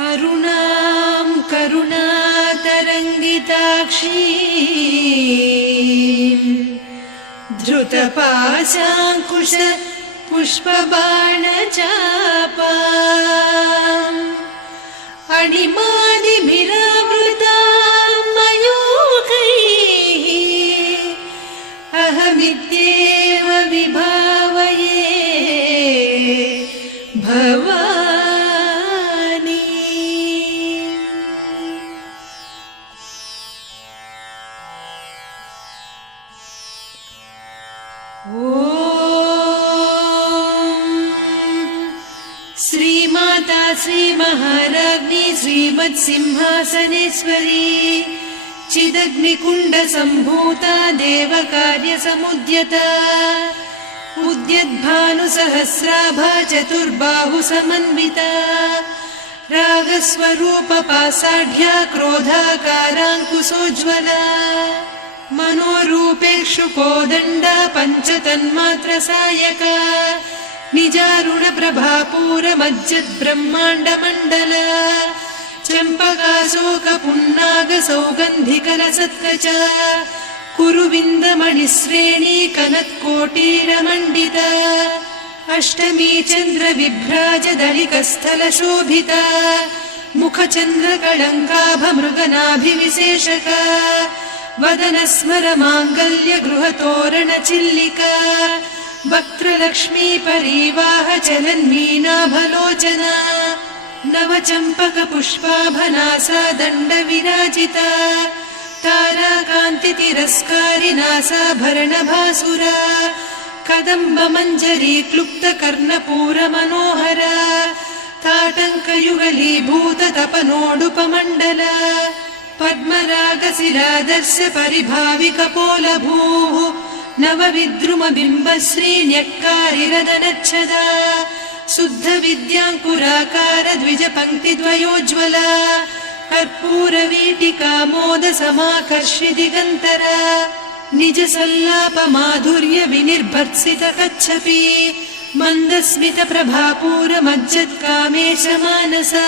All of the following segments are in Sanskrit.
अरुणां करुणातरङ्गिताक्षीं धृतपाशाङ्कुश पुष्पबाणचापाम् अणिमादिभिरावृतां मयूखैः अहमित्येव विभावये भवानी। श्रीमाता श्रीमहाराज्ञी श्रीमत्सिंहासनेश्वरी चिदग्निकुण्डसम्भूता देवकार्यसमुद्यता उद्यद्भानुसहस्राभा चतुर्बाहुसमन्विता रागस्वरूपपासाढ्या क्रोधाकाराङ्कुशोज्ज्वला मनोरूपेक्षु कोदण्डा पञ्चतन्मात्रसायका निजारुणप्रभापूरमज्जद्ब्रह्माण्डमण्डला चम्पकाशोकपुन्नागसौगन्धिकलसत्कचा कुरुविन्दमणिश्रेणी कनत्कोटीरमण्डिता अष्टमी चन्द्रविभ्राजदलिकस्थलशोभिता मुखचन्द्रकळङ्काभमृगनाभिविशेषका वदनस्मरमाङ्गल्यगृहतोरणचिल्लिका वक्त्रलक्ष्मी परीवाह चलन्मीनाभलोचना नवचम्पकपुष्पाभनासा दण्डविराजिता ताराकान्तितिरस्कारिनासाभरणभासुरा कदम्बमञ्जरी क्लुप्तकर्णपूरमनोहरा ताटङ्कयुगलीभूततपनोडुपमण्डला पद्मरागशिलादर्श परिभाविकपोलभूः नवविद्रुमबिम्बश्रीन्यक्कारिरदनच्छदा शुद्धविद्याङ्कुराकार द्विजपङ्क्तिद्वयोज्ज्वला कर्पूरवीटिकामोदसमाकर्षि दिगन्तरा निजसल्लापमाधुर्य विनिर्भर्त्सितकच्छपि मन्दस्मितप्रभापूरमज्जत्कामेशमानसा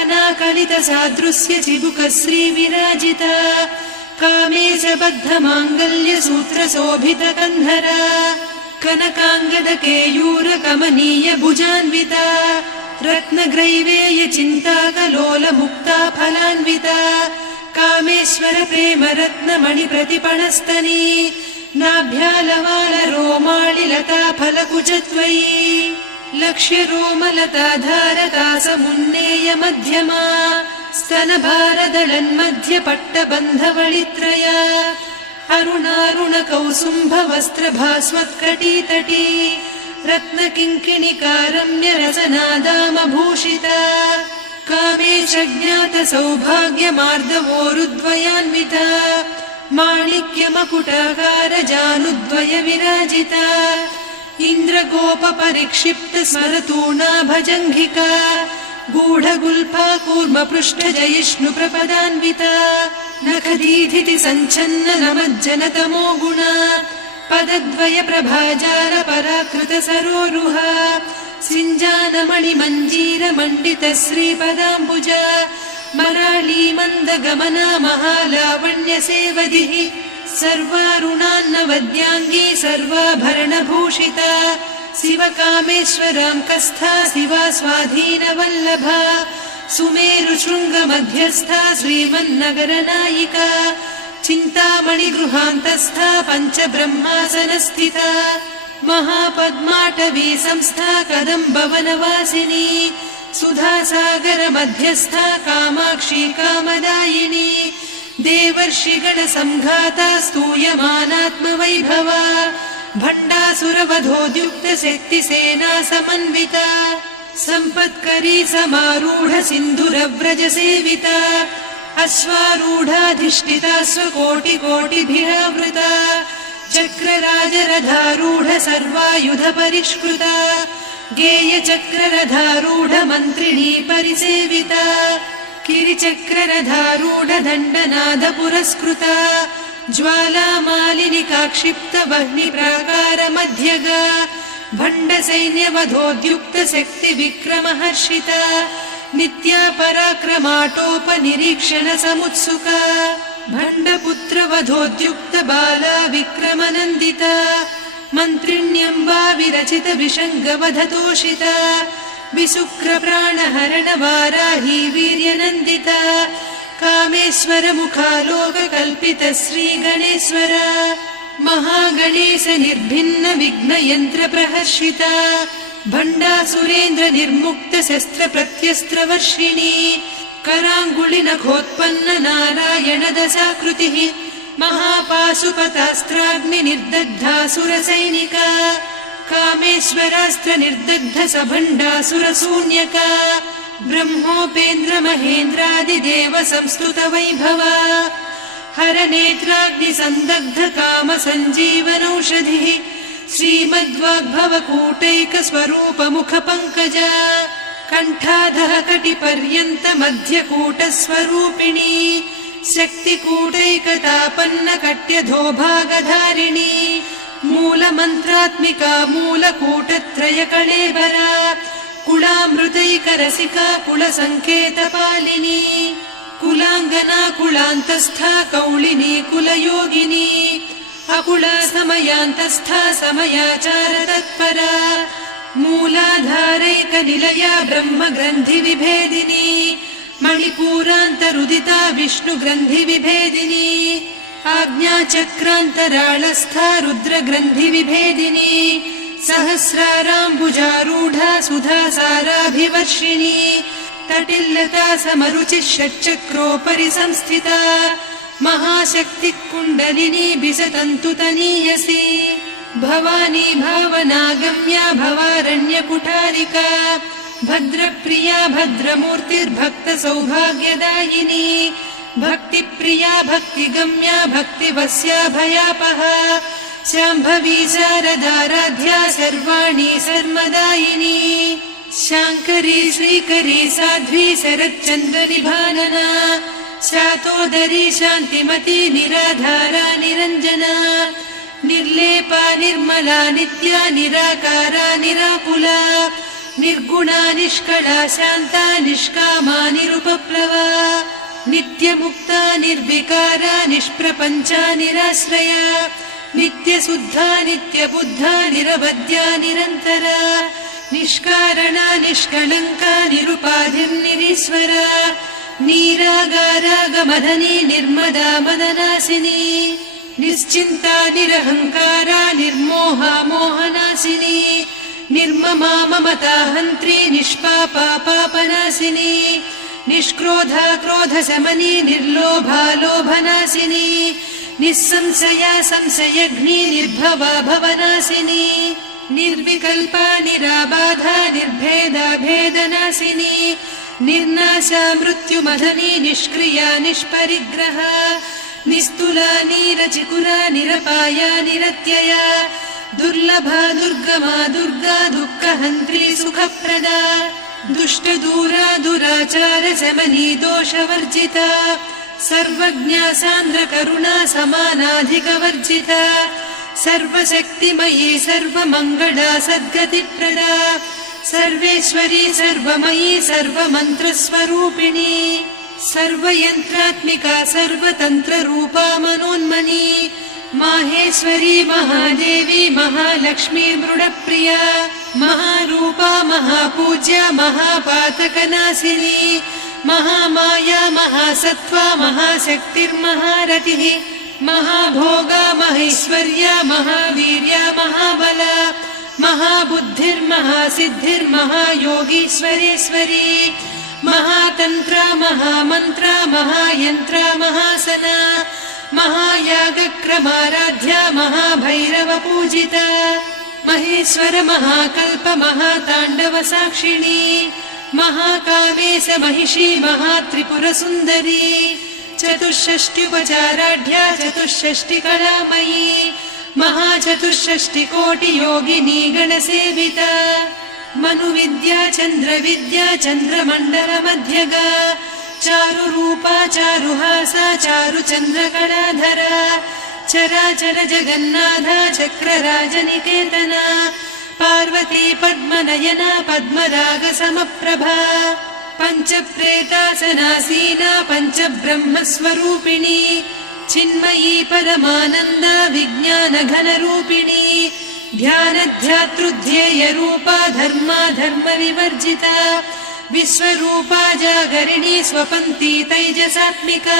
अनाकलितसादृश्य चिबुकश्रीविराजिता कामेशबद्धमाङ्गल्यसूत्रशोभितकन्धरा कनकाङ्गदकेयूरकमनीय भुजान्विता रत्नग्रैवेयचिन्ताकलोलमुक्ता फलान्विता कामेश्वर प्रेमरत्नमणिप्रतिपणस्तनी नाभ्यालवालरोमाळिलता फलकुचत्वयी लक्ष्यरोमलताधारकासमुन्नेय मध्यमा स्तनभारदळन्मध्यपट्टबन्धवळित्रया अरुणारुणकौसुम्भवस्त्रभास्वत्कटीतटी रत्नकिङ्किणिकारम्यरसनादामभूषिता कामेशज्ञातसौभाग्यमार्दवोरुद्वयान्विता माणिक्यमकुटाकारजानुद्वय विराजिता इन्द्रगोपपरिक्षिप्तस्मरतूणाभजङ्घिका गूढगुल्फा कूर्मपृष्ठजयिष्णुप्रपदान्विता नखदीधिति सञ्छन्न नमज्जनतमो गुणा पदद्वय प्रभाजाल पराकृत सरोरुहा सिञ्जानमणिमञ्जीरमण्डित श्रीपदाम्बुजा मराळी मन्दगमना महालावण्य सेवधिः सर्वारुणान्नवद्याङ्गी सर्वाभरणभूषिता शिवकामेश्वराङ्कस्था शिवा स्वाधीनवल्लभा सुमेरुशृङ्गमध्यस्था श्रीमन्नगरनायिका चिन्तामणिगृहान्तस्था पञ्चब्रह्मासनस्थिता महापद्माटवी संस्था कदम्बवनवासिनी सुधासागरमध्यस्था कामाक्षी कामदायिनी देवर्षिगणसङ्घाता स्तूयमानात्मवैभवा भण्डासुरवधोद्युक्तशक्तिसेना समन्विता सम्पत्करी समारूढ सिन्धुरव्रजसेविता अश्वारूढाधिष्ठिता स्वकोटिकोटिभिरावृता चक्रराजरथारूढ सर्वायुध परिष्कृता गेयचक्ररथारूढ मन्त्रिणी परिसेविता किरिचक्ररथारूढ दण्डनाद पुरस्कृता ज्वालामालिनिकाक्षिप्त वह्निप्राकार मध्यगा भण्डसैन्यवधोद्युक्त शक्ति विक्रमहर्षिता नित्या पराक्रमाटोपनिरीक्षण समुत्सुका भण्डपुत्रवधोद्युक्त बाला विक्रमनन्दिता मन्त्रिण्यम्बा विरचित विषङ्गवधतोषिता विशुक्रप्राणहरण वाराही वीर्यनन्दिता कामेश्वर मुखालोककल्पित श्रीगणेश्वर महागणेश निर्भिन्न विघ्नयन्त्र प्रहर्षिता भण्डासुरेन्द्र निर्मुक्त शस्त्र प्रत्यस्त्रवर्षिणी कराङ्गुलिनखोत्पन्न नारायण दशाकृतिः महापाशुपतास्त्राग्नि निर्दग्धासुरसैनिका कामेश्वरास्त्र निर्दग्ध सभण्डासुरशून्यका ब्रह्मोपेन्द्र महेन्द्रादिदेव संस्तुत वैभवा हरनेत्राग्नि सन्दग्ध काम सञ्जीवनौषधिः श्रीमद्वाग्भवकूटैक स्वरूप मुख पङ्कजा कण्ठाधः कटिपर्यन्त मध्यकूट स्वरूपिणी शक्तिकूटैकतापन्न कट्यधो भागधारिणी मूलमन्त्रात्मिका मूलकूटत्रय कळेबरा कुलामृतैकरसिका कुलसङ्केतपालिनी कुलाङ्गना कुलान्तस्था कौलिनी कुलयोगिनी अकुला समयान्तस्था समयाचार तत्परा मूलाधारैक निलया ब्रह्म ग्रन्थि विभेदिनी मणिपूरान्तरुदिता विष्णु ग्रन्थि विभेदिनी आज्ञाचक्रान्तराळस्था रुद्र ग्रन्थि विभेदिनी सहस्राराम्बुजारूढा सुधा साराभिवर्षिणी तटिल्लता समरुचिः षट्चक्रोपरि संस्थिता महाशक्तिः कुण्डलिनी बिसतन्तुतनीयसी भवानी भावनागम्या भवारण्यकुठारिका भद्रप्रिया भद्रमूर्तिर्भक्त सौभाग्यदायिनी भक्तिप्रिया भक्तिगम्या भक्तिवस्या भयापहा शाम्भवी शारदाराध्या सर्वाणि सर्वदायिनी शाङ्करी श्रीकरी साध्वी शरच्चन्द्रनिभानना शातोदरी शान्तिमती निराधारा निरञ्जना निर्लेपा निर्मला नित्या निराकारा निराकुला निर्गुणा निष्कला शान्ता निष्कामा निरुपप्लवा नित्यमुक्ता निर्विकारा निष्प्रपञ्चा निराश्रया नित्यशुद्धा नित्यबुद्धा निरवद्या निरन्तरा निष्कारणा निष्कलङ्का निरुपाधिर्निरीश्वरा नीरागारागमधनी निर्मदा मदनासिनी निश्चिन्ता निरहङ्कारा निर्मोहा मोहनासिनी निर्ममा ममता हन्त्री निष्पापा पापनासिनी निष्क्रोधा क्रोधशमनी निर्लोभा लोभनासिनी निस्संशया संशयघ्नी निर्भवा भवनासिनी निर्विकल्पा निराबाधा निर्भेदा भेदनासिनी निर्नाशा मृत्युमधनी निष्क्रिया निष्परिग्रहा निस्तुला नीरचिकुरा निरपाया निरत्यया दुर्लभा दुर्गमा दुर्गा दुःखहन्त्री सुखप्रदा दुष्टदूरा दुराचार शमनी दोषवर्जिता सर्वज्ञा सान्द्र करुणा समानाधिकवर्जिता सर्वशक्तिमयी सर्वमङ्गला सद्गतिप्रदा सर्वेश्वरी सर्वमयी सर्वमन्त्रस्वरूपिणी सर्वयन्त्रात्मिका सर्वतन्त्ररूपा मनोन्मनी माहेश्वरी महादेवी महालक्ष्मी मृडप्रिया महारूपा महापूज्या महापातकनाशिनी महामाया महासत्त्वा महाशक्तिर्महारतिः महाभोगा महेश्वर्या महावीर्या महाबला महाबुद्धिर्महासिद्धिर्महायोगीश्वरेश्वरी महातन्त्रा महामन्त्रा महायन्त्रा महासना महायागक्रमाराध्या महाभैरवपूजिता महेश्वर महाकल्प महाताण्डव साक्षिणी महाकामेश महिषी महात्रिपुरसुन्दरी चतुष्षष्ट्युपचाराढ्या चतुष्षष्टिकलामयी महाचतुष्षष्टिकोटियोगिनी गणसेविता मनुविद्या चन्द्रविद्या चन्द्रमण्डलमध्यगा चारुरूपा चारुहासा चारुचन्द्रकलाधरा चराचर जगन्नाथा चक्रराजनिकेतना पार्वती पद्मनयना पद्मरागसमप्रभा पञ्चप्रेतासनासीना पञ्चब्रह्मस्वरूपिणी चिन्मयी परमानन्दा विज्ञानघनरूपिणी ध्यानध्यातृध्येयरूपा धर्माधर्मविवर्जिता विश्वरूपा जागरिणी स्वपन्ती तैजसात्मिका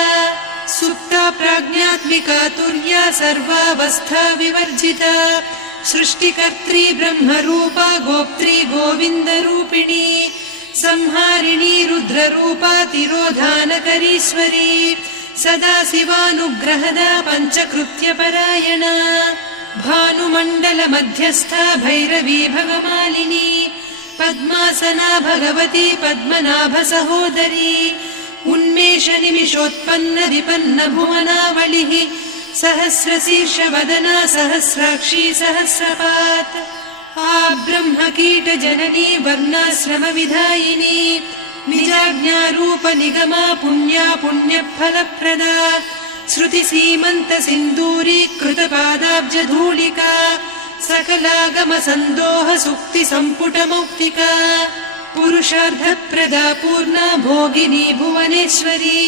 सुप्ता प्राज्ञात्मिका तुर्या सर्वावस्था विवर्जिता सृष्टिकर्त्री ब्रह्मरूपा गोप्त्री गोविन्दरूपिणी संहारिणी रुद्ररूपा तिरोधानकरीश्वरी सदा शिवानुग्रहदा पञ्चकृत्यपरायणा भानुमण्डलमध्यस्था भैरवी भगमालिनी पद्मासना भगवती पद्मनाभसहोदरी उन्मेषनिमिषोत्पन्न विपन्न भुवनावलिः सहस्रशीर्षवदना सहस्राक्षी सहस्रपात् ब्रह्मकीटजननी वर्णाश्रमविधायिनी निजाज्ञारूपनिगमा पुण्या पुण्यफलप्रदा श्रुतिसीमन्तसिन्दूरीकृतपादाब्जधूलिका सकलागमसन्दोहसुक्तिसम्पुटमौक्तिका पुरुषार्थप्रदा पूर्णा भोगिनी भुवनेश्वरी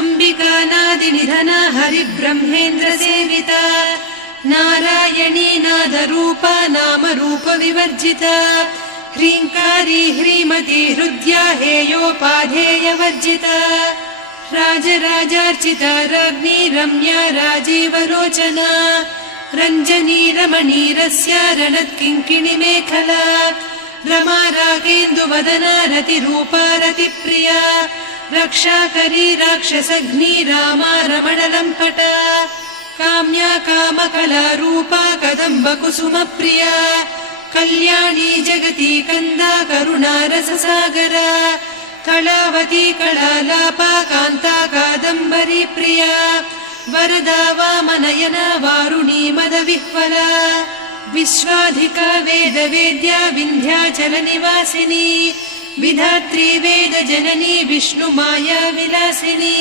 अम्बिकानादिनिधना हरिब्रह्मेन्द्रसेविता नारायणी नादरूपा नामरूपविवर्जिता ह्रीङ्कारी ह्रीमती हृद्या हेयोपाधेयवर्जिता राजराजार्चिता राज्ञी रम्या राजीवलोचना रञ्जनी रमणीरस्या रणत्किङ्किणिमेखला रमा रागेन्दुवदना रतिरूपा रतिप्रिया रक्षाकरी राक्षसघ्नी रामा रमणलम्पटा काम्या कामकलारूपा कदम्बकुसुमप्रिया कल्याणी जगती कन्दा करुणारससागरा कलावती कलालापा कान्ता कादम्बरी प्रिया वरदा वामनयना वारुणी मदविह्वला विश्वाधिका वेदवेद्या विन्ध्याचलनिवासिनी विधात्री वेदजननी विष्णुमाया विलासिनी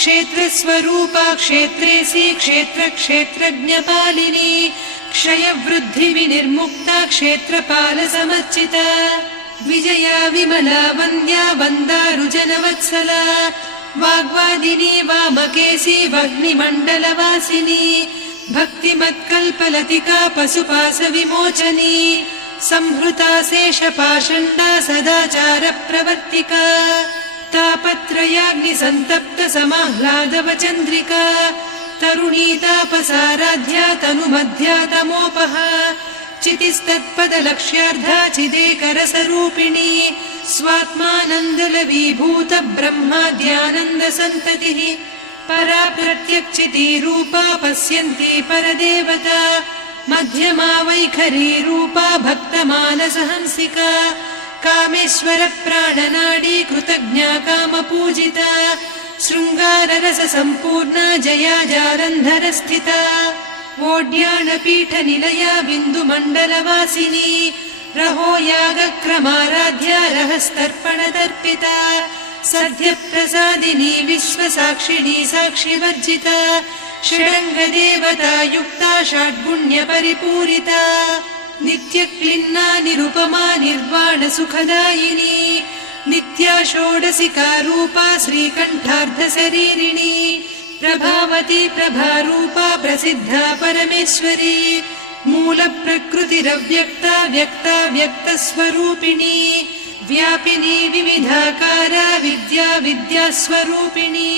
क्षेत्रस्वरूपा क्षेत्रेसी क्षेत्रक्षेत्रज्ञपालिनी क्षयवृद्धिविनिर्मुक्ता क्षेत्रपालसमर्चिता विजया विमला वन्द्या वन्दारुजनवत्सला वाग्वादिनी वामकेशी वह्निमण्डलवासिनी भक्तिमत्कल्पलतिका पशुपाशविमोचनी संहृता शेषपाषण्डा सदाचारप्रवर्तिका तापत्रयाग्निसन्तप्त समाह्लादवचन्द्रिका तरुणी तापसाराध्या तनुमध्या तमोपहा चितिस्तत्पदलक्ष्यार्धा चिदेकरसरूपिणी स्वात्मानन्दलवीभूत ब्रह्माद्यानन्दसन्ततिः परा प्रत्यक्षितीरूपा पश्यन्ती परदेवता मध्यमा वैखरी रूपा भक्तमानसहंसिका कामेश्वर प्राणनाडी कृतज्ञा कामपूजिता शृङ्गाररस सम्पूर्णा जया जालन्धरस्थिता वोड्याणपीठनिलया बिन्दुमण्डलवासिनी रहो यागक्रमाराध्या रहस्तर्पणदर्पिता सद्यप्रसादिनी विश्वसाक्षिणी साक्षिवर्जिता षडङ्गदेवता युक्ता षड्गुण्यपरिपूरिता नित्यक्लिन्ना निरुपमा निर्वाणसुखदायिनी नित्या षोडशिका रूपा श्रीकण्ठार्धशरीरिणी प्रभावती प्रभारूपा प्रसिद्धा परमेश्वरी मूलप्रकृतिरव्यक्ता व्यक्ता व्यक्तस्वरूपिणी व्यापिनी विविधाकारा विद्या विद्यास्वरूपिणी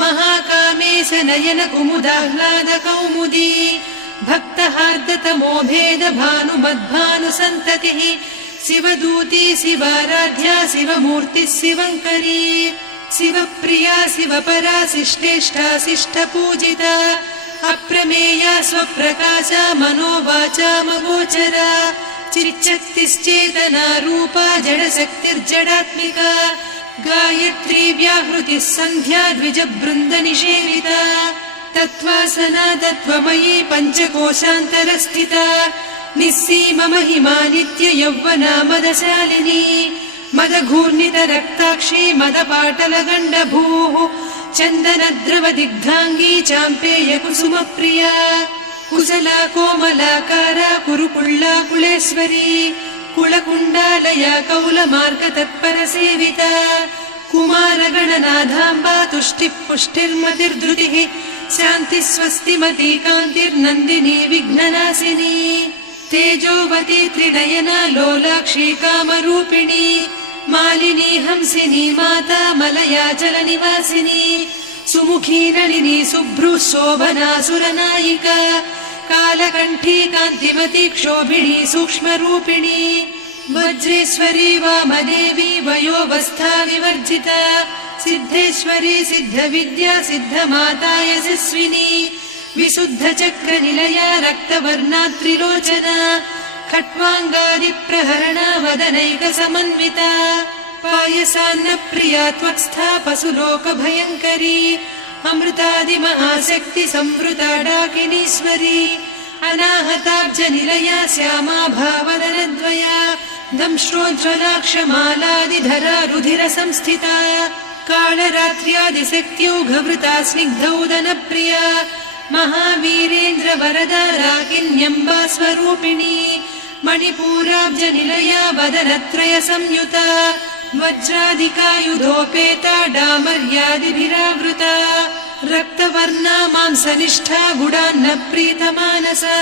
महाकामेश नयन कुमुदाह्लाद कौमुदी भक्तहार्दतमो भेद भानुमद्भानुसन्ततिः शिवदूती शिवाराध्या शिवमूर्तिः शिवङ्करी शिवप्रिया शिवपरा शिष्टेष्टा शिष्टपूजिता अप्रमेया स्वप्रकाशा मनोवाचामगोचरा चिच्चक्तिश्चेतना रूपा जडशक्तिर्जडात्मिका गायत्री व्याहृतिः सन्ध्या द्विजबृन्दनिषेविता तत्त्वासना तत्त्वमयी पञ्चकोशान्तरस्थिता निस्सीम महिमा नित्य यौवना मदशालिनी मदघूर्णितरक्ताक्षी मदपाटलगण्डभूः चन्दनद्रवदिग्धाङ्गी चाम्पेय कुसुमप्रिया कुशला कोमलाकारा कुरुकुळ्ळा कुलेश्वरी कुलकुण्डालया कौलमार्गतत्परसेविता कुमारगणनाथाम्बा तुष्टिः पुष्टिर्मतिर्धृतिः शान्तिः स्वस्तिमती कान्तिर्नन्दिनी विघ्ननाशिनी तेजोवती त्रिनयना लोलाक्षी कामरूपिणी मालिनी हंसिनी माता मलया जलनिवासिनी सुमुखी नलिनी शुभ्रुः शोभना सुरनायिका कालकण्ठी कान्तिमती क्षोभिणी सूक्ष्मरूपिणी वज्रेश्वरी वामदेवी वयोवस्था विवर्जिता सिद्धेश्वरी सिद्धविद्या सिद्धमाता यशस्विनी विशुद्धचक्रनिलया रक्तवर्णा त्रिलोचना खट्वाङ्गादिप्रहरणा वदनैकसमन्विता पायसान्नप्रिया त्वक्स्था पशुलोकभयङ्करी अमृतादिमहाशक्ति संवृता डाकिनीश्वरी अनाहताब्जनिलया श्यामा भावदनद्वया दंश्रोज्ज्वलाक्षमालादिधरा रुधिरसंस्थिता कालरात्र्यादिशक्त्यौघवृता स्निग्धौदनप्रिया महावीरेन्द्रवरदा राकिन्यम्बा स्वरूपिणी मणिपूराब्जनिलया वदनत्रयसंयुता वज्राधिकायुधोपेता डामर्यादिभिरावृता रक्तवर्णा मांसनिष्ठा गुडान्नप्रीतमानसा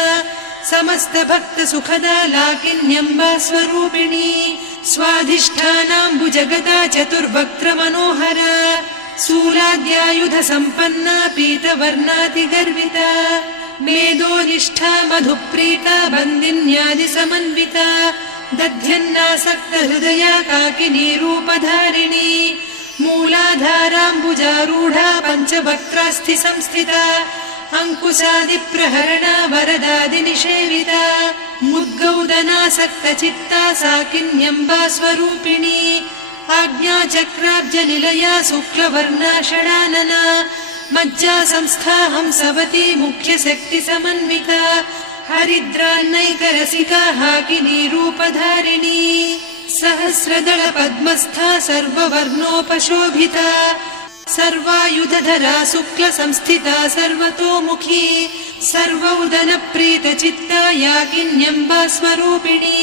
समस्तभक्तसुखदा लाकिन्यम्बा स्वरूपिणी स्वाधिष्ठानाम्बुजगदा चतुर्वक्त्रमनोहरा शूलाद्यायुधसम्पन्ना पीतवर्णातिगर्विता मेदोनिष्ठा मधुप्रीता बन्दिन्यादिसमन्विता दध्यन्नासक्तहृदया काकिनी रूपधारिणी मूलाधाराम्बुजारूढा पञ्चवक्त्रास्थिसंस्थिता अङ्कुशादिप्रहरणा वरदादिनिषेविता मुद्गौदनासक्तचित्ता साकिन्यम्बा स्वरूपिणी आज्ञाचक्राब्जनिलया शुक्लवर्णा षडानना मज्जा संस्था हंसवती मुख्यशक्तिसमन्विता हरिद्रान्नैकरसिका हाकिनी रूपधारिणी सहस्रदल पद्मस्था सर्ववर्णोपशोभिता सर्वायुधधरा शुक्लसंस्थिता सर्वतोमुखी सर्वौदनप्रीतचित्ता याकिन्यम्बा स्वरूपिणी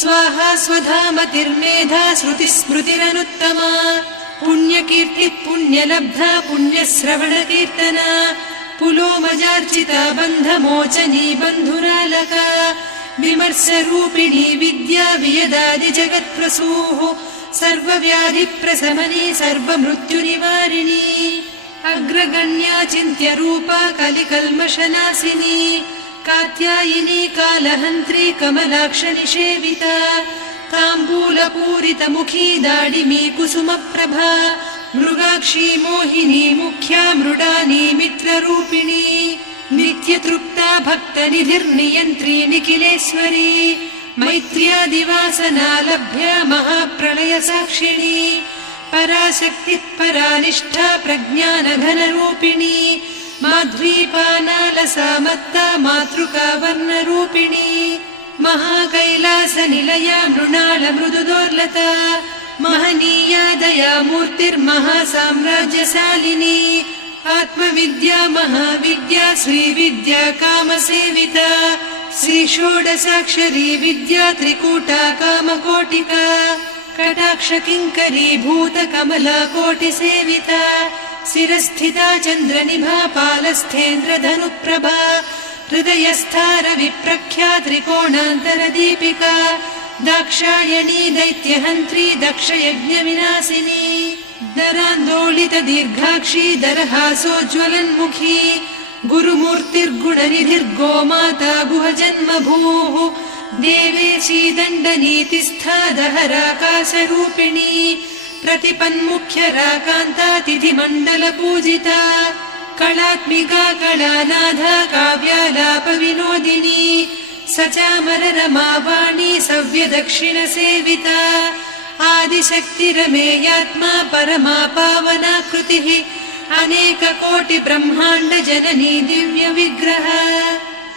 स्वाहा स्वधामतिर्मेधा श्रुतिस्मृतिरनुत्तमा पुण्यकीर्तिः पुण्यलब्धा पुण्यश्रवणकीर्तना पुलोमजार्चिता बन्धमोचनी बन्धुरालका विमर्शरूपिणी विद्या वियदादिजगत्प्रसूः सर्वव्याधिप्रशमनी सर्वमृत्युनिवारिणी अग्रगण्या चिन्त्यरूपा कलिकल्मषनाशिनी कात्यायिनी कालहन्त्री कमलाक्षनिषेविता ताम्बूलपूरितमुखी दाडिमी कुसुमप्रभा मृगाक्षी मोहिनी मुख्या मृडानी मित्ररूपिणी नित्यतृप्ता भक्तनिधिर्नियन्त्री निखिलेश्वरी मैत्र्यादिवासना लभ्या महाप्रलयसाक्षिणी पराशक्तिः परानिष्ठा प्रज्ञानघनरूपिणी माध्वीपानालसामत्ता मातृका वर्णरूपिणी महाकैलासनिलया मृणालमृदुदोर्लता महनीया दया मूर्तिर्महासाम्राज्यशालिनी आत्मविद्या महाविद्या श्रीविद्या कामसेविता श्रीषोडशाक्षरी विद्या त्रिकूटा कामकोटिका कटाक्षकिङ्करी भूतकमला कोटिसेविता शिरस्थिता चन्द्रनिभा पालस्थेन्द्रधनुप्रभा हृदयस्था रविप्रख्या त्रिकोणान्तरदीपिका दाक्षायणी दैत्यहन्त्री दक्षयज्ञविनाशिनी दरान्दोलित दीर्घाक्षी दरहासोज्ज्वलन्मुखी गुरुमूर्तिर्गुणनिधिर्गोमाता गुहजन्मभूः देवेशी दण्डनीतिस्था दहराकाशरूपिणी प्रतिपन्मुख्यराकान्ता तिथिमण्डलपूजिता कलात्मिका कलानाथा काव्यालापविनोदिनी सचामररमावाणी सव्यदक्षिणसेविता आदिशक्तिरमेयात्मा परमा पावना कृतिः अनेककोटिब्रह्माण्डजननी दिव्यविग्रह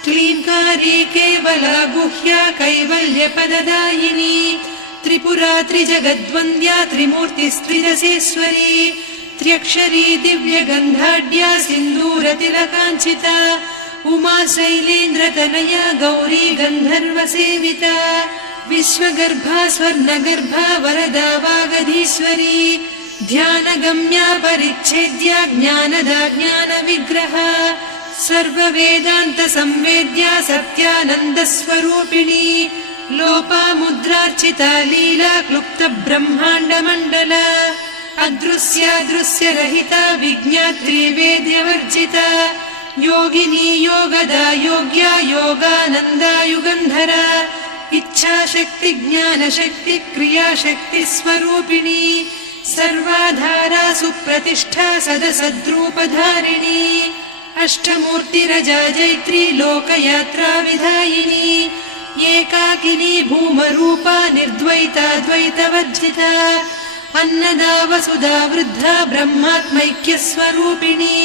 क्लीङ्कारी केवला गुह्या कैवल्यपददायिनी त्रिपुरा त्रिजगद्वन्द्या त्रिमूर्तिस्त्रिदशेश्वरी त्र्यक्षरी दिव्यगन्धाढ्या सिन्दूरतिलकाञ्चिता उमा शैलेन्द्रतनया गौरी गन्धर्वसेविता विश्वगर्भा स्वर्णगर्भा वरदा वागधीश्वरी ध्यानगम्या परिच्छेद्या ज्ञानदा ज्ञानविग्रहा सर्ववेदान्तसंवेद्या सत्यानन्दस्वरूपिणी लोपामुद्रार्चिता लीला क्लुप्तब्रह्माण्डमण्डला अदृश्यादृश्यरहिता विज्ञात्री वेद्यवर्जिता योगिनी योगदा योग्या योगानन्दा युगन्धरा इच्छाशक्ति ज्ञानशक्ति क्रियाशक्ति स्वरूपिणी सर्वाधारा सुप्रतिष्ठा सदसद्रूपधारिणी अष्टमूर्तिरजा जैत्री लोकयात्रा विधायिनी एकाकिनी भूमरूपा निर्द्वैता द्वैतवर्जिता अन्नदा वसुधा वृद्धा ब्रह्मात्मैक्यस्वरूपिणी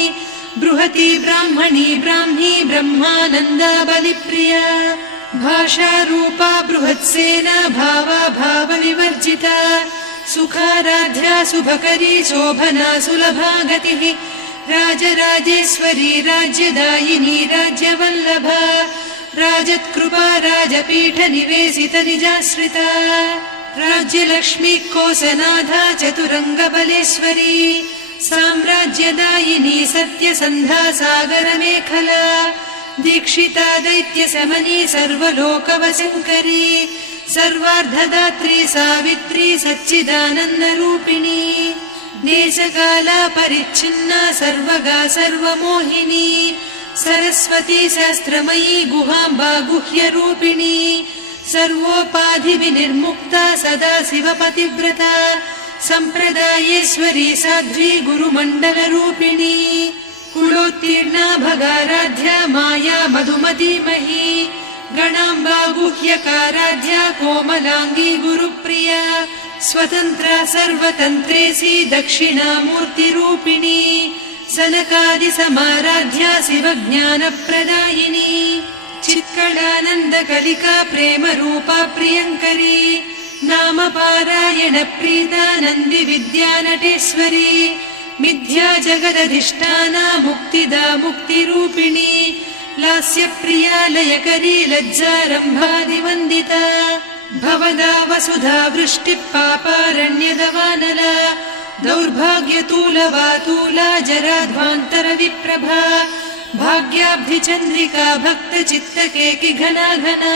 बृहती ब्राह्मणी ब्राह्मी ब्रह्मानन्दा बलिप्रिया भाषारूपा बृहत्सेना भावा भावविवर्जिता सुखाराध्या शुभकरी शोभना सुलभा गतिः राजराजेश्वरी राज्यदायिनी राज्यवल्लभा राजत्कृपा राजपीठ निवेशित निजाश्रिता राज्यलक्ष्मी कोसनाधा चतुरङ्गबलेश्वरी साम्राज्यदायिनी सत्यसन्धा सागरमेखला दीक्षिता दैत्यशमनी सर्वलोकवशङ्करी सर्वार्धदात्री सावित्री सच्चिदानन्दरूपिणी देशकाला परिच्छिन्ना सर्वगा सर्वमोहिनी सरस्वती शास्त्रमयी गुहाम्बा गुह्यरूपिणी सर्वोपाधिविनिर्मुक्ता सदा शिवपतिव्रता सम्प्रदायेश्वरी साध्वी गुरुमण्डलरूपिणी कुलोत्तीर्णा भगाराध्या माया मधुमतीमही गणाम्बा गुह्यकाराध्या कोमलाङ्गी गुरुप्रिया स्वतन्त्रा सर्वतन्त्रेसी दक्षिणामूर्तिरूपिणी सनकादिसमाराध्या शिवज्ञानप्रदायिनी चित्कलानन्दकलिका प्रेमरूपा प्रियङ्करी नामपारायण प्रीता नन्दिविद्यानटेश्वरी मिथ्या जगदधिष्ठाना मुक्तिदा मुक्तिरूपिणी लास्यप्रिया लयकरी लज्जारम्भादिवन्दिता भवदा वसुधा वृष्टिः पापारण्यदवानला दौर्भाग्यतूलवातूला जराध्वान्तरविप्रभा भाग्याब्धिचन्द्रिका भक्तचित्तकेकि घना घना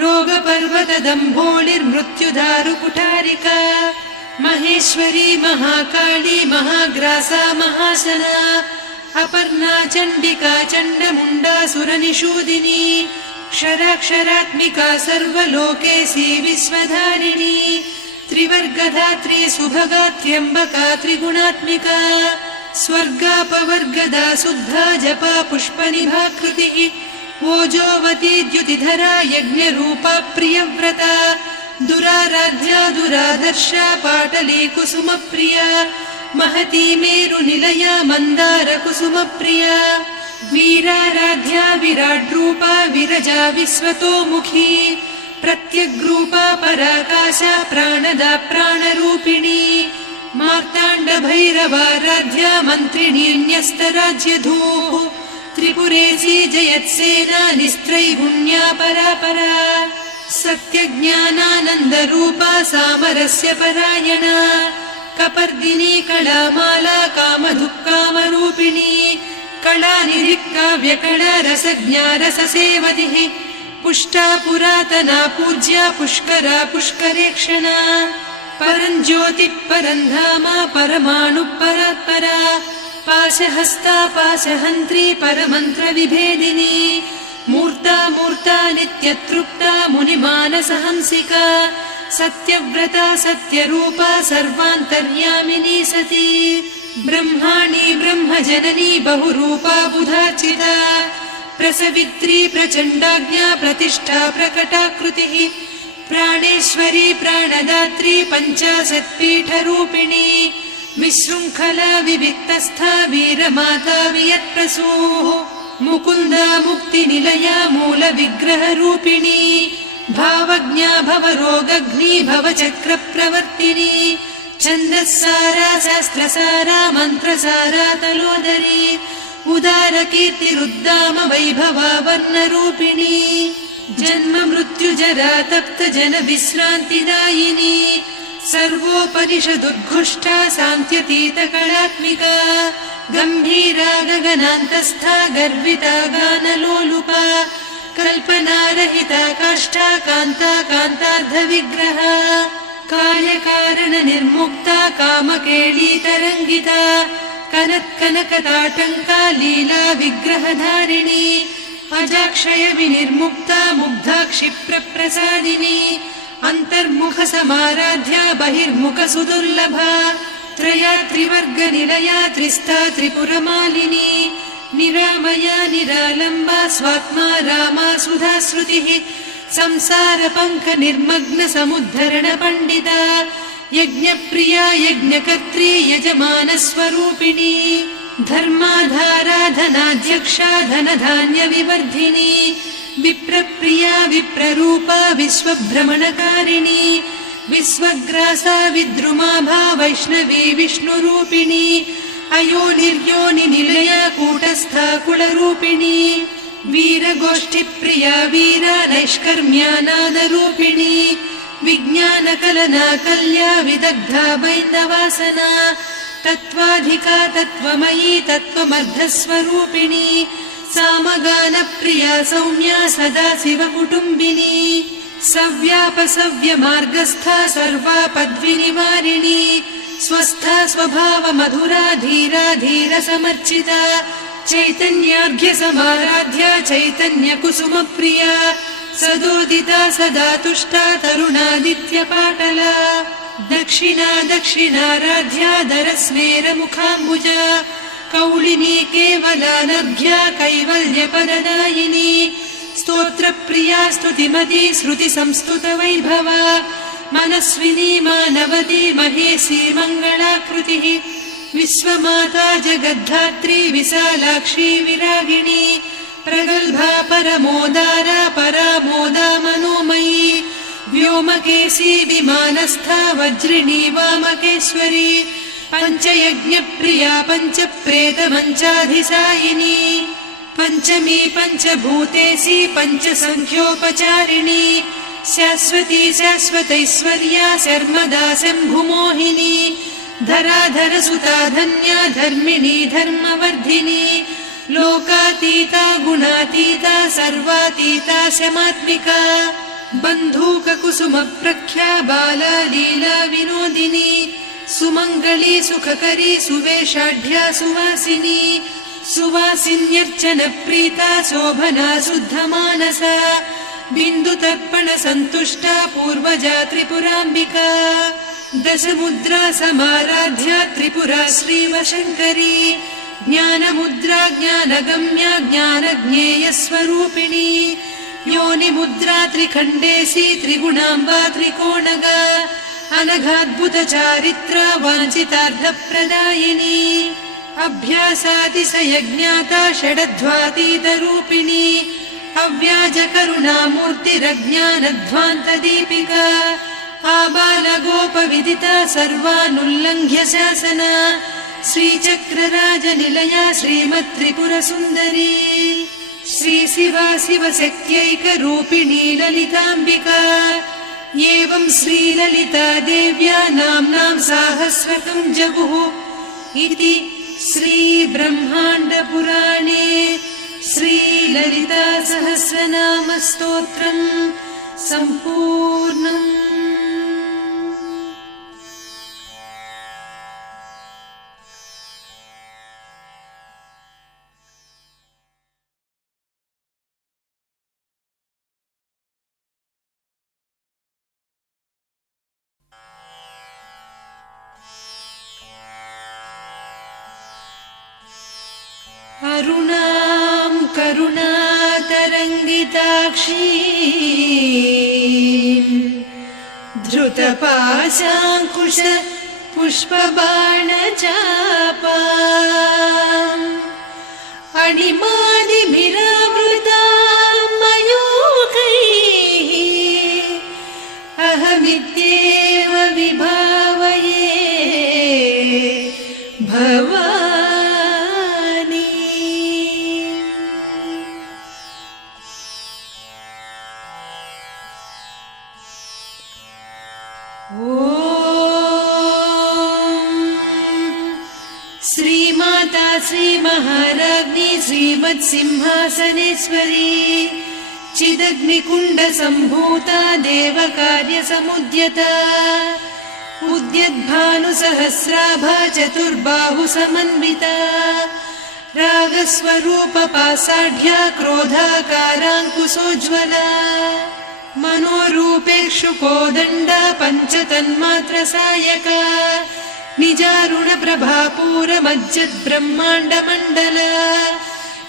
रोगपर्वतदम्भोळिर्मृत्युदारुकुठारिका महेश्वरी महाकाली महाग्रासा महाशना अपर्णा चण्डिका चण्डमुण्डा सुरनिषूदिनी क्षराक्षरात्मिका सर्वलोकेशी विश्वधारिणी त्रिवर्गधात्री सुभगा त्र्यम्बका त्रिगुणात्मिका स्वर्गापवर्गदा शुद्धा जपा पुष्पनिभाकृतिः ओजोवती द्युतिधरा यज्ञरूपा प्रियव्रता दुराराध्या दुरादर्शा पाटली कुसुमप्रिया महती मेरुनिलया मन्दार कुसुमप्रिया वीराराध्या विराड्रूपा विरजा विश्वतोमुखी प्रत्यग्रूपा पराकाशा प्राणदा प्राणरूपिणी मार्ताण्ड भैरवाराध्या मन्त्रिणीन्यस्तराज्यधूः त्रिपुरेशी जयत्सेना निस्त्रैगुण्या परापरा सत्यज्ञानानन्दरूपा सामरस्य परायणा कपर्दिनी कलामाला कामधुक्कामरूपिणी कलानिधिकाव्यकला रसज्ञा रससेवतिः पुष्टा पुरातना पूज्या पुष्करा पुष्करेक्षणा परञ्ज्योतिः परन्धामा परमाणुः परात्परा पाशहस्ता पाशहन्त्री परमन्त्रविभेदिनी मूर्ता मूर्ता नित्यतृप्ता मुनिमानसहंसिका सत्यव्रता सत्यरूपा सर्वान्तर्यामिनी सती ब्रह्माणी ब्रह्मजननी बहुरूपा बुधार्चिता प्रसवित्री प्रचण्डाज्ञा प्रतिष्ठा प्रकटाकृतिः प्राणेश्वरी प्राणदात्री पञ्चाशत्पीठरूपिणी विशृङ्खला विविक्तस्था वीरमाता वियत्प्रसूः मुकुन्दा मुक्तिनिलया मूलविग्रहरूपिणी भावज्ञा भवरोगघ्नी भवचक्रप्रवर्तिनी छन्दस्सारा शास्त्रसारा मन्त्रसारा तलोदरी उदारकीर्तिरुद्दाम वैभवा वर्णरूपिणी जन्म मृत्यु जरा तप्त जन विश्रान्तिदायिनी सर्वोपनिषदुद्घुष्टा सान्त्यतीत कलात्मिका गम्भीरा गगनान्तस्था गर्विता गानलोलुपा कल्पनारहिता काष्ठा कान्ता कान्तार्धविग्रहा कार्यकारण निर्मुक्ता कामकेळीतरङ्गिता कनत्कनकताटङ्का लीला विग्रहधारिणी अजाक्षय विनिर्मुक्ता मुग्धा क्षिप्रप्रसादिनी अन्तर्मुख समाराध्या बहिर्मुख सुदुर्लभा त्रयात्रिवर्गनिलया त्रिस्था त्रिपुरमालिनी निरामया निरालम्बा स्वात्मा रामा सुधाश्रुतिः संसारपङ्क निर्मग्न समुद्धरण पण्डिता यज्ञप्रिया यज्ञकर्त्री यजमानस्वरूपिणी धर्माधाराधनाध्यक्षा धनधान्यविवर्धिनी विप्रप्रिया विप्ररूपा विश्वभ्रमणकारिणी विश्वग्रासा विद्रुमाभा वैष्णवी विष्णुरूपिणी अयोनिर्योनिनिलया कूटस्था कुलरूपिणी वीरगोष्ठिप्रिया वीरा नैष्कर्म्यानादरूपिणी विज्ञानकलना कल्या विदग्धा बैन्दवासना तत्त्वाधिका तत्त्वमयी तत्त्वमर्धस्वरूपिणी सामगानप्रिया सौम्या सदा शिवकुटुम्बिनी सव्यापसव्यमार्गस्था सर्वापद्विनिवारिणी स्वस्था स्वभावमधुरा धीरा धीरसमर्चिता चैतन्यार्घ्यसमाराध्या चैतन्यकुसुमप्रिया सदोदिता सदा तुष्टा तरुणादित्यपाटला दक्षिणा दक्षिणाराध्या दरस्मेरमुखाम्बुजा कौलिनी केवलानर्घ्या कैवल्यपददायिनी स्तोत्रप्रिया स्तुतिमती श्रुतिसंस्तुतवैभवा मनस्विनी मानवती महेशी मङ्गलाकृतिः विश्वमाता जगद्धात्री विशालाक्षी विरागिणी प्रगल्भा परमोदारा परामोदा मनोमयी व्योमकेशी विमानस्था वज्रिणी वामकेश्वरी पञ्चयज्ञप्रिया पञ्चप्रेतमञ्चाधिसायिनी पञ्चमी पञ्चभूतेशी पञ्चसङ्ख्योपचारिणी शाश्वती शाश्वतैश्वर्या शर्मदा शम्भुमोहिनी धराधरसुता धन्या धर्मिणी धर्मवर्धिनी लोकातीता गुणातीता सर्वातीता शमात्मिका बन्धूककुसुमप्रख्या बाला लीला विनोदिनी सुमङ्गली सुखकरी सुवेशाढ्या सुवासिनी सुवासिन्यर्चनप्रीता शोभना शुद्धमानसा बिन्दुतर्पण सन्तुष्टा पूर्वजा त्रिपुराम्बिका दशमुद्रा समाराध्या त्रिपुरा श्रीवशङ्करी ज्ञानमुद्रा ज्ञानगम्या ज्ञानज्ञेयस्वरूपिणी योनिमुद्रा त्रिखण्डेशी त्रिगुणाम्बा त्रिकोणगा अनघाद्भुतचारित्रा वाञ्छितार्थप्रदायिनी अभ्यासातिशयज्ञाता षडध्वातीतरूपिणी अव्याजकरुणामूर्तिरज्ञानध्वान्तदीपिका आबालगोपविदिता सर्वानुल्लङ्घ्य शासना श्रीचक्रराजनिलया श्रीमत्त्रिपुरसुन्दरी श्रीशिवा शिवशक्त्यैकरूपिणी ललिताम्बिका एवं श्रीललिता देव्या नाम्नां साहस्रकं जगुः इति श्रीब्रह्माण्डपुराणे श्रीललिता सहस्रनामस्तोत्रम् सम्पूर्णम्। अरुणां करुणातरङ्गिताक्षीं धृतपाशाङ्कुश पुष्पबाणचापाम् अणिमादिभिरावृतां मयूखैः अहमित्येव विभावये भवानी। श्रीमाता श्रीमहाराज्ञी श्रीमत्सिंहासनेश्वरी चिदग्निकुण्डसम्भूता देवकार्यसमुद्यता उद्यद्भानुसहस्राभा चतुर्बाहुसमन्विता रागस्वरूपपासाढ्या क्रोधाकाराङ्कुशोज्ज्वला मनोरूपेक्षु कोदण्डा पञ्चतन्मात्रसायका निजारुणप्रभापूरमज्जद्ब्रह्माण्डमण्डला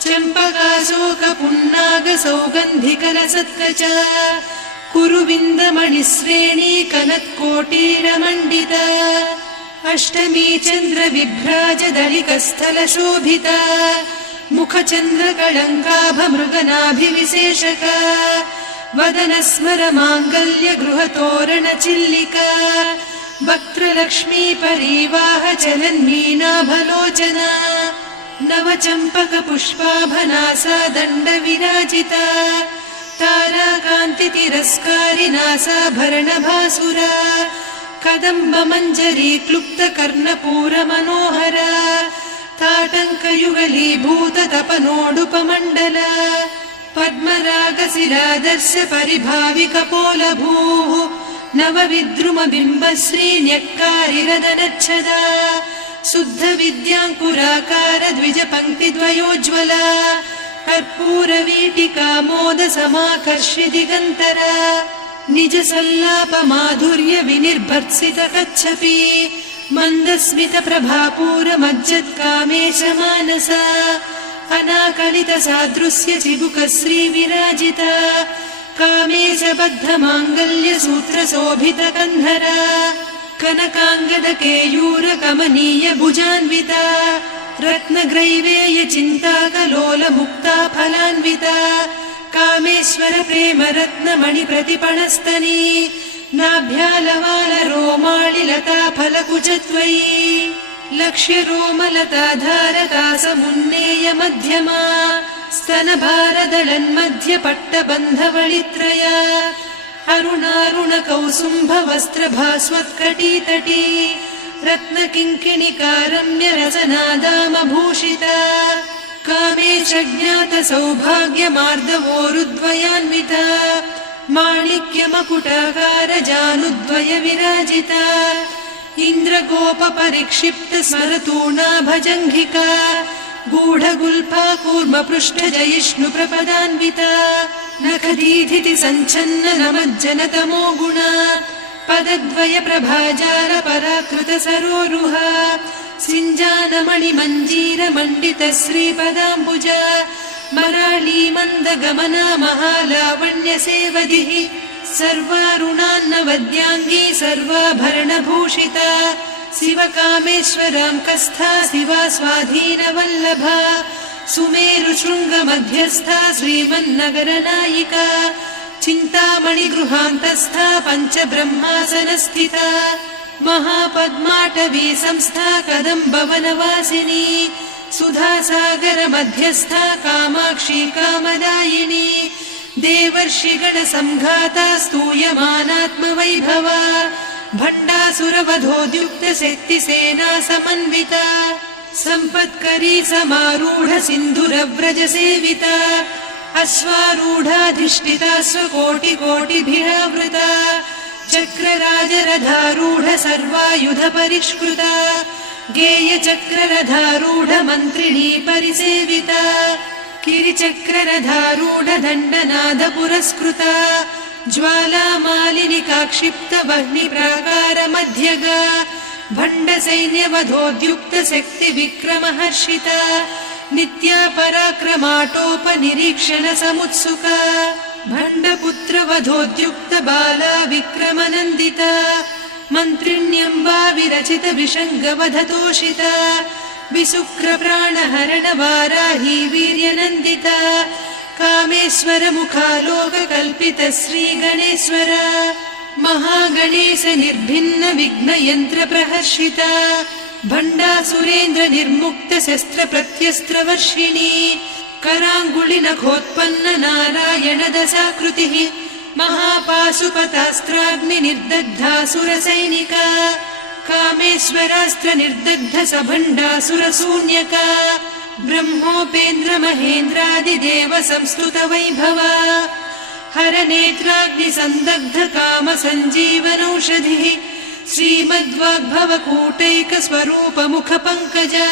चम्पकाशोकपुन्नागसौगन्धिकलसत्कचा कुरुविन्दमणिश्रेणी कनत्कोटीरमण्डिता अष्टमी चन्द्रविभ्राजदलिकस्थलशोभिता मुखचन्द्रकळङ्काभमृगनाभिविशेषका वदनस्मरमाङ्गल्यगृहतोरणचिल्लिका वक्त्रलक्ष्मी परीवाहचलन्मीनाभलोचना नवचम्पकपुष्पाभनासा दण्डविराजिता ताराकान्तितिरस्कारिनासाभरणभासुरा कदम्बमञ्जरी क्लुप्तकर्णपूरमनोहरा ताटङ्कयुगलीभूततपनोडुपमण्डला पद्मरागशिरादर्श परिभाविकपोलभूः नवविद्रुमबिम्बश्रीन्यक्कारिरदनच्छदा शुद्धविद्याङ्कुराकार द्विजपङ्क्तिद्वयोज्ज्वला कर्पूरवीटिकामोदसमाकर्षि दिगन्तरा निजसल्लापमाधुर्य विनिर्भर्त्सितकच्छपि मन्दस्मितप्रभापूरमज्जत्कामेशमानसा अनाकलितसादृश्य चिबुकश्रीविराजिता कामेशबद्धमाङ्गल्यसूत्रशोभितकन्धरा कनकाङ्गदकेयूरकमनीय भुजान्विता रत्नग्रैवेयचिन्ताकलोलमुक्ता फलान्विता कामेश्वर प्रेमरत्नमणिप्रतिपणस्तनी नाभ्यालवालरोमाळिलता फलकुचत्वयी लक्ष्यरोमलताधारता समुन्नेय मध्यमा स्तनभारदळन्मध्यपट्टबन्धवळित्रया अरुणारुणकौसुम्भवस्त्रभास्वत्कटीतटी रत्नकिङ्किणिकारम्यरसनादामभूषिता कामेशज्ञातसौभाग्यमार्दवोरुद्वयान्विता माणिक्यमकुटाकारजानुद्वय विराजिता इन्द्रगोपपरिक्षिप्तस्मरतूणाभजङ्घिका गूढगुल्फा कूर्मपृष्ठजयिष्णुप्रपदान्विता नखदीधिति सञ्छन्न नमज्जनतमो गुणा पदद्वयप्रभाजाल पराकृतसरोरुहा सिञ्जानमणिमञ्जीरमण्डितश्रीपदाम्बुजा मराळी मन्दगमना महालावण्यसेवधिः सर्वारुणान्नवद्याङ्गी सर्वाभरणभूषिता शिवकामेश्वराङ्कस्था शिवा स्वाधीनवल्लभा सुमेरुशृङ्गमध्यस्था श्रीमन्नगरनायिका चिन्तामणिगृहान्तस्था पञ्चब्रह्मासनस्थिता महापद्माटवी संस्था कदम्बवनवासिनी सुधासागरमध्यस्था कामाक्षी कामदायिनी देवर्षिगणसङ्घाता स्तूयमानात्मवैभवा भण्डासुरवधोद्युक्तशक्तिसेना समन्विता सम्पत्करी समारूढ सिन्धुरव्रजसेविता अश्वारूढाधिष्ठिता स्वकोटिकोटिभिरावृता चक्रराजरथारूढ सर्वायुधपरिष्कृता गेयचक्ररथारूढ मन्त्रिणी परिसेविता किरिचक्ररथारूढ दण्डनाद पुरस्कृता ज्वालामालिनिकाक्षिप्तवह्निप्राकारमध्यगा भण्डसैन्यवधोद्युक्तशक्तिविक्रमहर्षिता नित्या पराक्रमाटोपनिरीक्षणसमुत्सुका भण्डपुत्रवधोद्युक्तबाला विक्रमनन्दिता मन्त्रिण्यम्बा विरचित विषङ्गवधतोषिता विशुक्रप्राणहरणवाराही वीर्यनन्दिता कामेश्वरमुखालोककल्पित श्रीगणेश्वर महागणेश निर्भिन्न विघ्नयन्त्रप्रहर्षिता भण्डासुरेन्द्र निर्मुक्त शस्त्रप्रत्यस्त्रवर्षिणी कराङ्गुलिनखोत्पन्न नारायण दशाकृतिः महापाशुपतास्त्राग्निर्दग्धासुरसैनिका कामेश्वरास्त्र निर्दग्ध सभण्डासुरशून्यका ब्रह्मोपेन्द्र महेन्द्रादिदेव संस्तुत वैभवा हरनेत्राग्नि संदग्ध काम सञ्जीवनौषधिः श्रीमद्वाग्भव कूटैक स्वरूप मुख पंकजा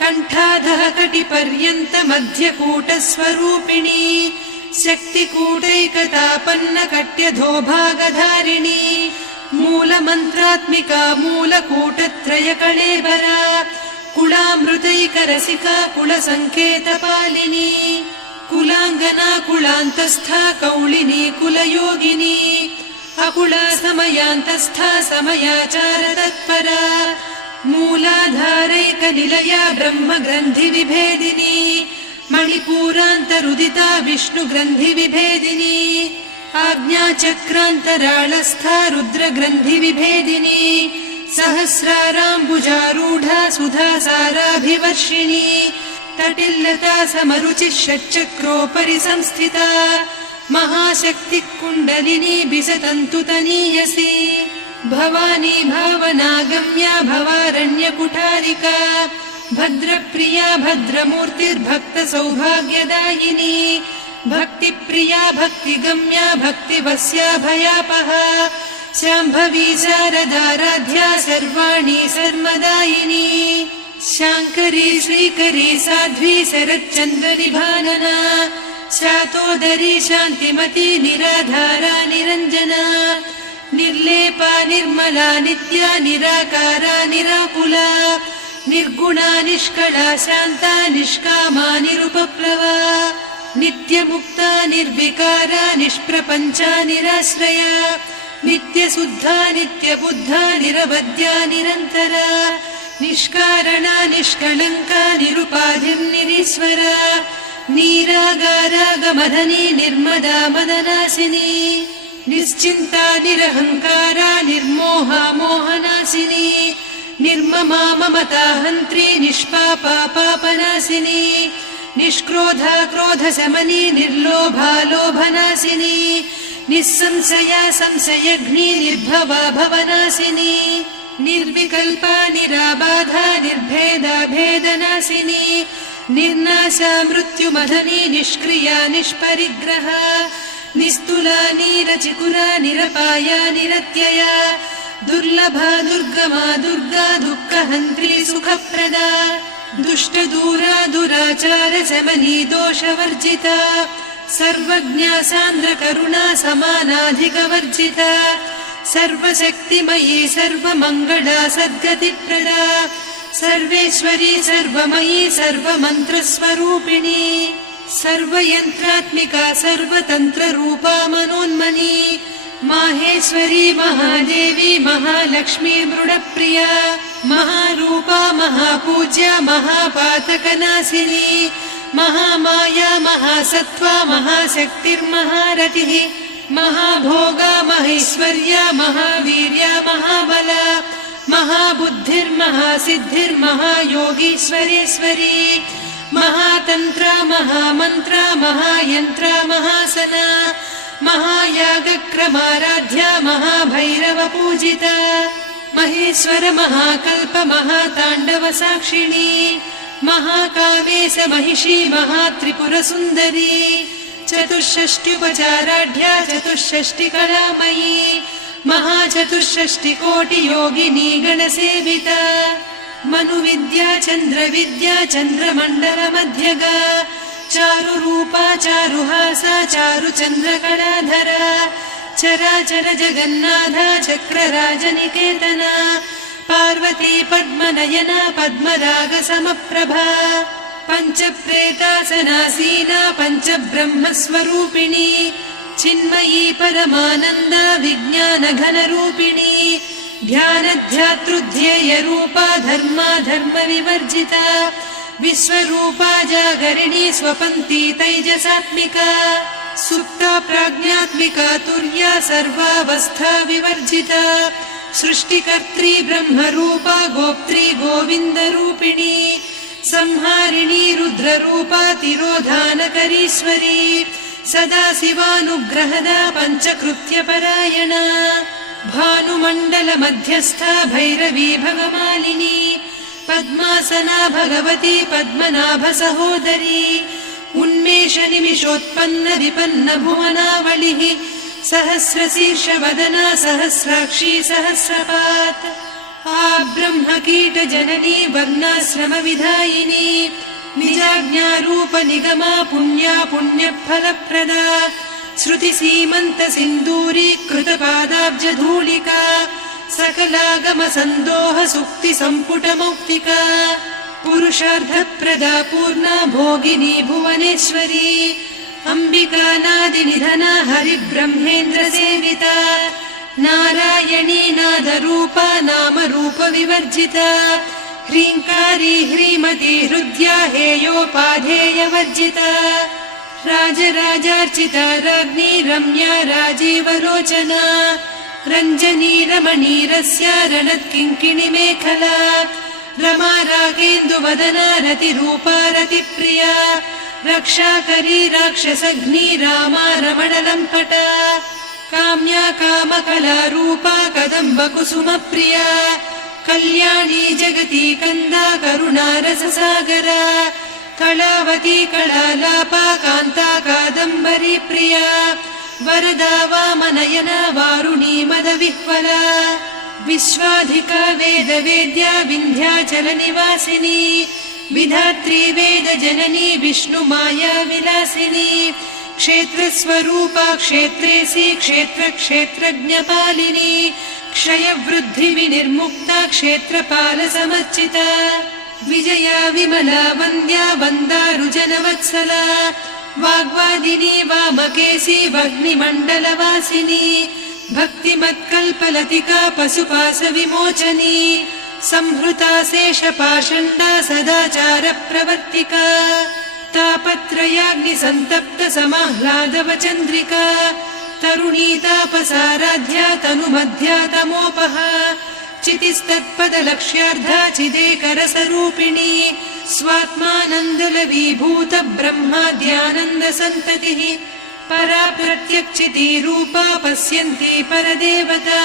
कंठाधः कटिपर्यन्त मध्यकूट स्वरूपिणी शक्तिकूटैकतापन्न कट्यधो भागधारिणी मूल मंत्रात्मिका मूलकूटत्रय कळेबरा कुलामृतैक रसिका कुल संकेत पालिनी कुलांगना कुलांतस्था कौलिनी कुलयोगिनी अकुला समयांतस्था समयाचार तत्परा मूलाधारैक निलया ब्रह्म ग्रंथि विभेदिनी मणिपूरान्तरुदिता विष्णु ग्रंथि विभेदिनी आज्ञाचक्रान्तराळस्था रुद्र ग्रंथि विभेदिनी सहस्राराम्बुजारूढा सुधा साराभिवर्षिणी तटिल्लता समरुचिः षट्चक्रोपरि संस्थिता महाशक्ति कुण्डलिनी बिसतन्तु तनीयसी भवानी भावनागम्या भवारण्य कुठारिका भद्रप्रिया भद्रमूर्तिर्भक्त सौभाग्यदायिनी भक्तिप्रिया भक्तिगम्या भक्तिवस्या भयापहा शाम्भवी शारदाराध्या सर्वाणि सर्वदायिनी शाङ्करी श्रीकरी साध्वी शरच्चन्द्र निभानना शातोदरी शान्तिमती निराधारा निरञ्जना निर्लेपा निर्मला नित्या निराकारा निराकुला निर्गुणा निष्कला शान्ता निष्कामा निरुपप्लवा नित्यमुक्ता निर्विकारा निष्प्रपञ्चा निराश्रया नित्यशुद्धा नित्यबुद्धा निरवद्या निरन्तरा निष्कारणा निष्कलङ्का निरुपाधिर्निरीश्वरा नीरागारागमधनी निर्मदा मदनासिनी निश्चिन्ता निरहङ्कारा निर्मोहा मोहनासिनी निर्ममा ममता हन्त्री निष्पापा पापनासिनी निष्क्रोधा क्रोधशमनी निर्लोभा लोभनासिनी निस्संशया संशयघ्नी निर्भवा भवनासिनी निर्विकल्पा निराबाधा निर्भेदा भेदनासिनी निर्नाशा मृत्युमधनी निष्क्रिया निष्परिग्रहा निस्तुला नीरचिकुरा निरपाया निरत्यया दुर्लभा दुर्गमा दुर्गा दुःखहन्त्री सुखप्रदा दुष्टदूरा दुराचार शमनी दोषवर्जिता सर्वज्ञा सान्द्र करुणा समानाधिकवर्जिता सर्वशक्तिमयी सर्वमङ्गला सद्गतिप्रदा सर्वेश्वरी सर्वमयी सर्वमन्त्रस्वरूपिणी सर्वयन्त्रात्मिका सर्वतन्त्ररूपा मनोन्मनी माहेश्वरी महादेवी महालक्ष्मी मृडप्रिया महारूपा महापूज्या महापातकनाशिनी महामाया महासत्त्वा महाशक्तिर्महारतिः महाभोगा महेश्वर्या महावीर्या महाबला महाबुद्धिर्महासिद्धिर्महायोगीश्वरेश्वरी महातन्त्रा महामन्त्रा महायन्त्रा महासना महायागक्रमाराध्या महाभैरव पूजिता महेश्वर महाकल्प महाताण्डव साक्षिणी महाकामेश महिषी महात्रिपुरसुन्दरी चतुष्षष्ट्युपचाराढ्या चतुष्षष्टिकलामयी महाचतुष्षष्टिकोटियोगिनी गणसेविता मनुविद्या चन्द्रविद्या चन्द्रमण्डलमध्यगा चारुरूपा चारुहासा चारुचन्द्रकलाधरा चराचर जगन्नाथा चक्रराजनिकेतना पार्वती पद्मनयना पद्मरागसमप्रभा पञ्चप्रेतासनासीना पञ्चब्रह्मस्वरूपिणी चिन्मयी परमानन्दा विज्ञानघनरूपिणी ध्यानध्यातृध्येयरूपा धर्मा धर्मविवर्जिता विश्वरूपा जागरिणी स्वपन्ती तैजसात्मिका सुप्ता प्राज्ञात्मिका तुर्या सर्वावस्था विवर्जिता सृष्टिकर्त्री ब्रह्मरूपा गोप्त्री गोविन्दरूपिणी संहारिणी रुद्ररूपा तिरोधानकरीश्वरी सदा शिवानुग्रहदा पञ्चकृत्यपरायणा भानुमण्डलमध्यस्था भैरवी भगमालिनी पद्मासना भगवती पद्मनाभसहोदरी उन्मेषनिमिषोत्पन्न विपन्न भुवनावलिः सहस्रशीर्षवदना सहस्राक्षी सहस्रपात् आब्रह्मकीटजननी वर्णाश्रमविधायिनी निजाज्ञारूपनिगमा पुण्या पुण्यफलप्रदा श्रुतिसीमन्तसिन्दूरीकृतपादाब्जधूलिका सकलागमसन्दोहसुक्तिसम्पुटमौक्तिका पुरुषार्थप्रदा पूर्णा भोगिनी भुवनेश्वरी अम्बिकानादिनिधना हरिब्रह्मेन्द्रसेविता नारायणी नादरूपा नामरूपविवर्जिता ह्रीङ्कारी ह्रीमती हृद्या हेयोपाधेयवर्जिता राजराजार्चिता राज्ञी रम्या राजीवलोचना रञ्जनी रमणीरस्या रणत्किङ्किणिमेखला रमा रागेन्दुवदना रतिरूपा रतिप्रिया रक्षाकरी राक्षसघ्नी रामा रमणलम्पटा काम्या कामकलारूपा कदम्बकुसुमप्रिया कल्याणी जगती कन्दा करुणारससागरा कलावती कलालापा कान्ता कादम्बरी प्रिया वरदा वामनयना वारुणी मदविह्वला विश्वाधिका वेदवेद्या विन्ध्याचलनिवासिनी विधात्री वेदजननी विष्णुमाया विलासिनी क्षेत्रस्वरूपा क्षेत्रेसी क्षेत्रक्षेत्रज्ञपालिनी क्षयवृद्धिविनिर्मुक्ता क्षेत्रपालसमर्चिता विजया विमला वन्द्या वन्दारुजनवत्सला वाग्वादिनी वामकेशी वह्निमण्डलवासिनी भक्तिमत्कल्पलतिका पशुपाशविमोचनी संहृता शेषपाषण्डा सदाचारप्रवर्तिका तापत्रयाग्निसन्तप्त समाह्लादवचन्द्रिका तरुणी तापसाराध्या तनुमध्या तमोपहा चितिस्तत्पदलक्ष्यार्धा चिदेकरसरूपिणी स्वात्मानन्दलवीभूत ब्रह्माद्यानन्दसन्ततिः परा प्रत्यक्षितीरूपा पश्यन्ती परदेवता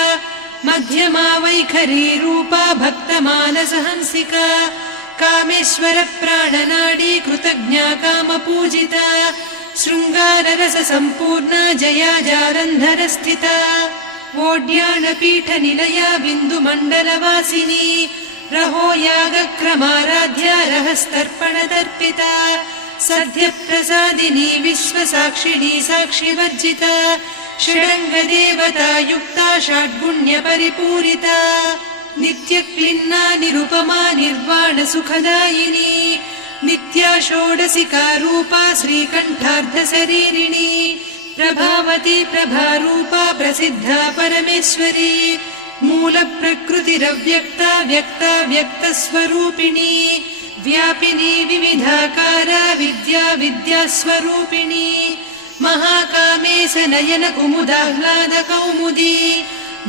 मध्यमा वैखरी रूपा भक्तमानसहंसिका कामेश्वर प्राणनाडी कृतज्ञा कामपूजिता शृङ्गाररससम्पूर्णा जया जालन्धरस्थिता वोड्याणपीठनिलया बिन्दुमण्डलवासिनी रहो यागक्रमाराध्या रहस्तर्पणदर्पिता सद्यप्रसादिनी विश्वसाक्षिणी साक्षिवर्जिता षडङ्गदेवता युक्ता षड्गुण्यपरिपूरिता नित्यक्लिन्ना निरुपमा निर्वाणसुखदायिनी नित्या षोडशिका रूपा श्रीकण्ठार्धशरीरिणी प्रभावती प्रभारूपा प्रसिद्धा परमेश्वरी मूलप्रकृतिरव्यक्ता व्यक्ता व्यक्तस्वरूपिणी व्यापिनी विविधाकारा विद्या विद्यास्वरूपिणी महाकामेश नयन कुमुदाह्लाद कौमुदी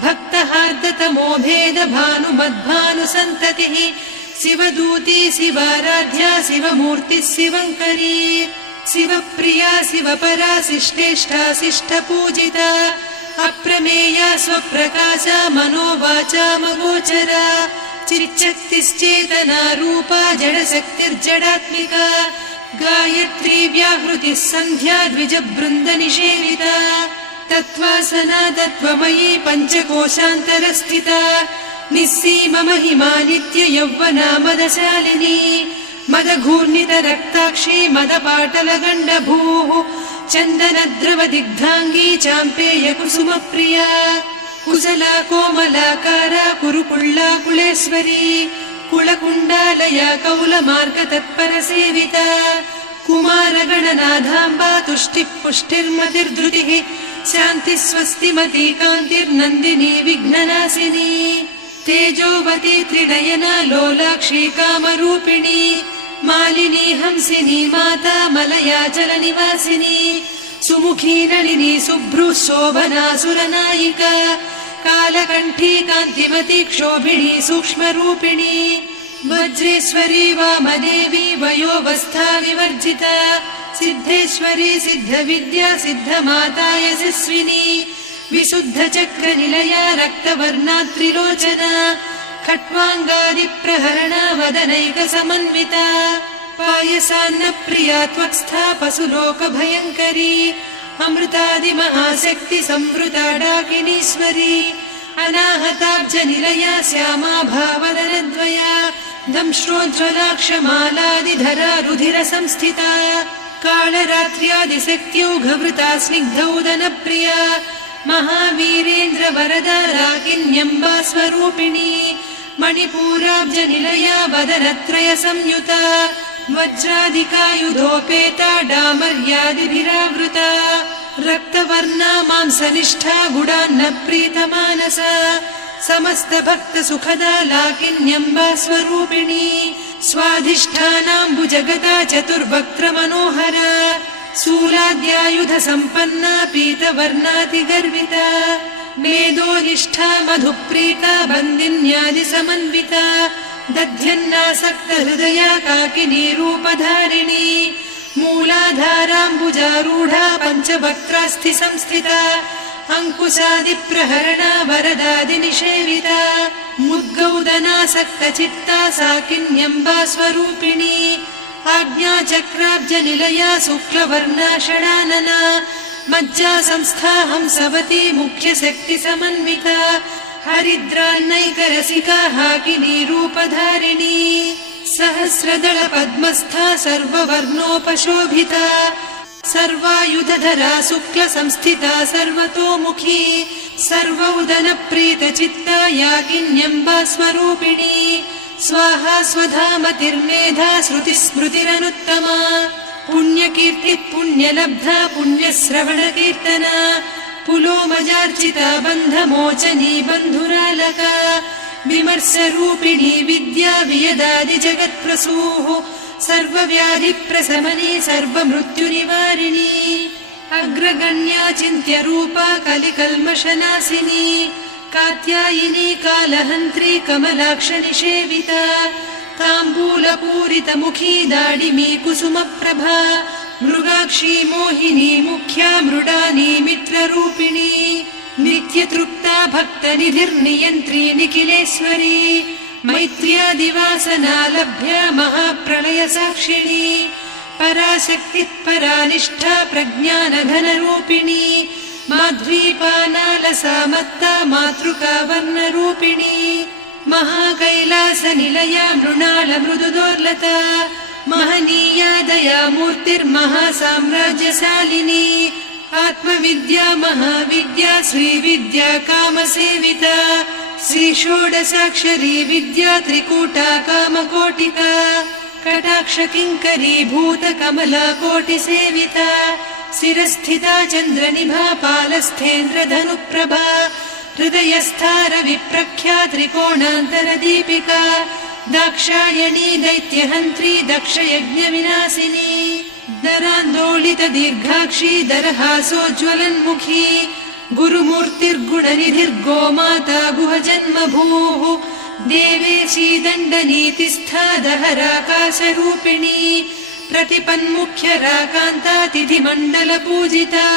भक्तहार्दतमो भेद भानुमद्भानुसन्ततिः शिवदूती शिवाराध्या शिवमूर्तिः शिवङ्करी शिवप्रिया शिवपरा शिष्टेष्टा शिष्टपूजिता अप्रमेया स्वप्रकाशा मनोवाचामगोचरा चिच्चक्तिश्चेतना रूपा जडशक्तिर्जडात्मिका गायत्री व्याहृतिः सन्ध्या द्विजबृन्दनिषेविता तत्त्वासना तत्त्वमयी पञ्चकोशान्तरस्थिता निस्सीममहिमा नित्ययौवना मदशालिनी मदघूर्णितरक्ताक्षी मदपाटलगण्डभूः चन्दनद्रवदिग्धाङ्गी चाम्पेयकुसुमप्रिया कुशला कोमलाकारा कुरुकुळ्ळाकुळेश्वरी कुलकुण्डालया कौलमार्गतत्परसेविता कुमारगणनाथाम्बा तुष्टिः पुष्टिर्मतिर्धृतिः शान्तिः स्वस्तिमती कान्तिर्नन्दिनी विघ्ननाशिनी तेजोवती त्रिनयना लोलाक्षी कामरूपिणी मालिनी हंसिनी माता मलयाचलनिवासिनी सुमुखी नलिनी शुभ्रुः शोभना सुरनायिका कालकण्ठी कान्तिमती क्षोभिणी सूक्ष्मरूपिणी वज्रेश्वरी वामदेवी वयोवस्था विवर्जिता सिद्धेश्वरी सिद्धविद्या सिद्धमाता यशस्विनी विशुद्धचक्रनिलया रक्तवर्णात्रिलोचना खट्वाङ्गादिप्रहरणा वदनैकसमन्विता पायसान्नप्रिया त्वक्स्था पशुलोकभयङ्करी अमृतादिमहाशक्ति संवृता डाकिनीश्वरी अनाहताब्जनिलया श्यामा भावदनद्वया दंश्रोज्ज्वलाक्षमालादिधरा रुधिर संस्थिता कालरात्र्यादिशक्त्यौघवृता स्निग्धौदनप्रिया महावीरेन्द्र वरदा राकिन्यम्बा स्वरूपिणी मणिपूराब्जनिलया वदनत्रय संयुता वज्रादिकायुधोपेता डामर्यादिभिरावृता रक्तवर्णा मांसनिष्ठा गुडान्न प्रीतमानसा समस्त भक्त सुखदा लाकिन्यम्बा स्वरूपिणी स्वाधिष्ठानाम्बुजगता चतुर्वक्त्र मनोहरा शूलाद्यायुध सम्पन्ना पीतवर्णातिगर्विता मेदोनिष्ठा मधुप्रीता बन्दिन्यादि समन्विता दध्यन्नासक्त हृदया काकिनी रूपधारिणी मूलाधाराम्बुजारूढा पञ्चवक्त्रास्थि संस्थिता अङ्कुशादिप्रहरणा वरदादिनिषेविता मुद्गौदनासक्त चित्ता साकिन्यम्बा स्वरूपिणी आज्ञाचक्राब्जनिलया शुक्लवर्णा षडानना मज्जा संस्था हंसवती मुख्यशक्ति समन्विता हरिद्रान्नैकरसिका हाकिनी रूपधारिणी सहस्रदल पद्मस्था सर्ववर्णोपशोभिता सर्वायुधधरा शुक्ल संस्थिता सर्वतोमुखी सर्वौदन प्रीतचित्ता याकिन्यम्बा स्वरूपिणी स्वाहा स्वधामतिर्मेधा श्रुतिस्मृतिरनुत्तमा पुण्यकीर्तिः पुण्यलब्धा पुण्यश्रवणकीर्तना पुलोमजार्चिता बन्धमोचनी बन्धुरालका विमर्शरूपिणी विद्या वियदादि जगत्प्रसूः सर्वव्याधिप्रशमनी सर्वमृत्युनिवारिणी अग्रगण्या चिन्त्यरूपा कलिकल्मषनाशिनी कात्यायिनी कालहन्त्री कमलाक्षनिषेविता ताम्बूलपूरितमुखी दाडिमी कुसुमप्रभा मृगाक्षी मोहिनी मुख्या मृडानी मित्ररूपिणी नित्यतृप्ता भक्तनिधिर्नियन्त्री निखिलेश्वरी मैत्र्यादिवासना लभ्या महाप्रलय साक्षिणी पराशक्तिः परानिष्ठा प्रज्ञानघनरूपिणी माध्वीपानालसा मत्ता मातृका वर्णरूपिणी महाकैलासनिलया मृणाल मृदुदोर्लता महनीया दया मूर्तिर्महासाम्राज्यशालिनी आत्मविद्या महाविद्या श्रीविद्या कामसेविता श्रीषोडशाक्षरी विद्या त्रिकूटा कामकोटिका कटाक्षकिङ्करी भूतकमला कोटिसेविता शिरस्थिता चन्द्रनिभा पालस्थेन्द्रधनुप्रभा हृदयस्था रविप्रख्या त्रिकोणान्तरदीपिका दाक्षायणी दैत्यहन्त्री दक्षयज्ञविनाशिनी दरान्दोलित दीर्घाक्षी दरहासोज्ज्वलन्मुखी गुरुमूर्तिर्गुणनिधिर्गोमाता गुहजन्मभूः देवेशी दण्डनीतिस्था दहराकाशरूपिणी प्रतिपन्मुख्यराकान्ता तिथिमण्डलपूजिता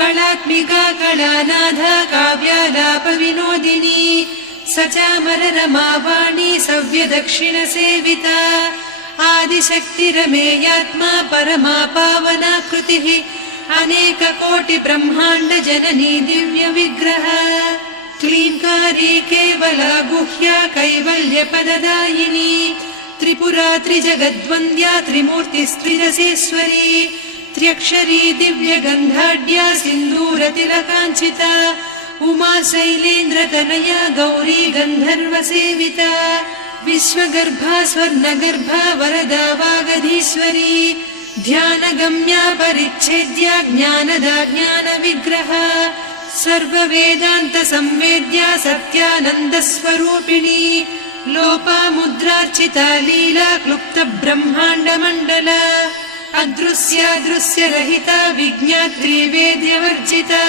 कलात्मिका कलानाथा काव्यालापविनोदिनी सचामररमावाणी सव्यदक्षिणसेविता आदिशक्तिरमेयात्मा परमा पावना कृतिः अनेककोटिब्रह्माण्ड जननी दिव्यविग्रह क्लीङ्कारी केवला गुह्या कैवल्यपददायिनी त्रिपुरा त्रिजगद्वन्द्या त्रिमूर्तिस्त्रिरसेश्वरी त्र्यक्षरी दिव्यगन्धाढ्या सिन्दूरतिलकाञ्चिता उमा शैलेन्द्रतनया गौरी गन्धर्वसेविता विश्वगर्भा स्वर्णगर्भा वरदा वागधीश्वरी ध्यानगम्या परिच्छेद्या ज्ञानदा ज्ञानविग्रहा सर्ववेदान्तसंवेद्या सत्यानन्दस्वरूपिणी लोपामुद्रार्चिता लीला क्लुप्तब्रह्माण्डमण्डला अदृश्यादृश्यरहिता विज्ञात्री वेद्यवर्जिता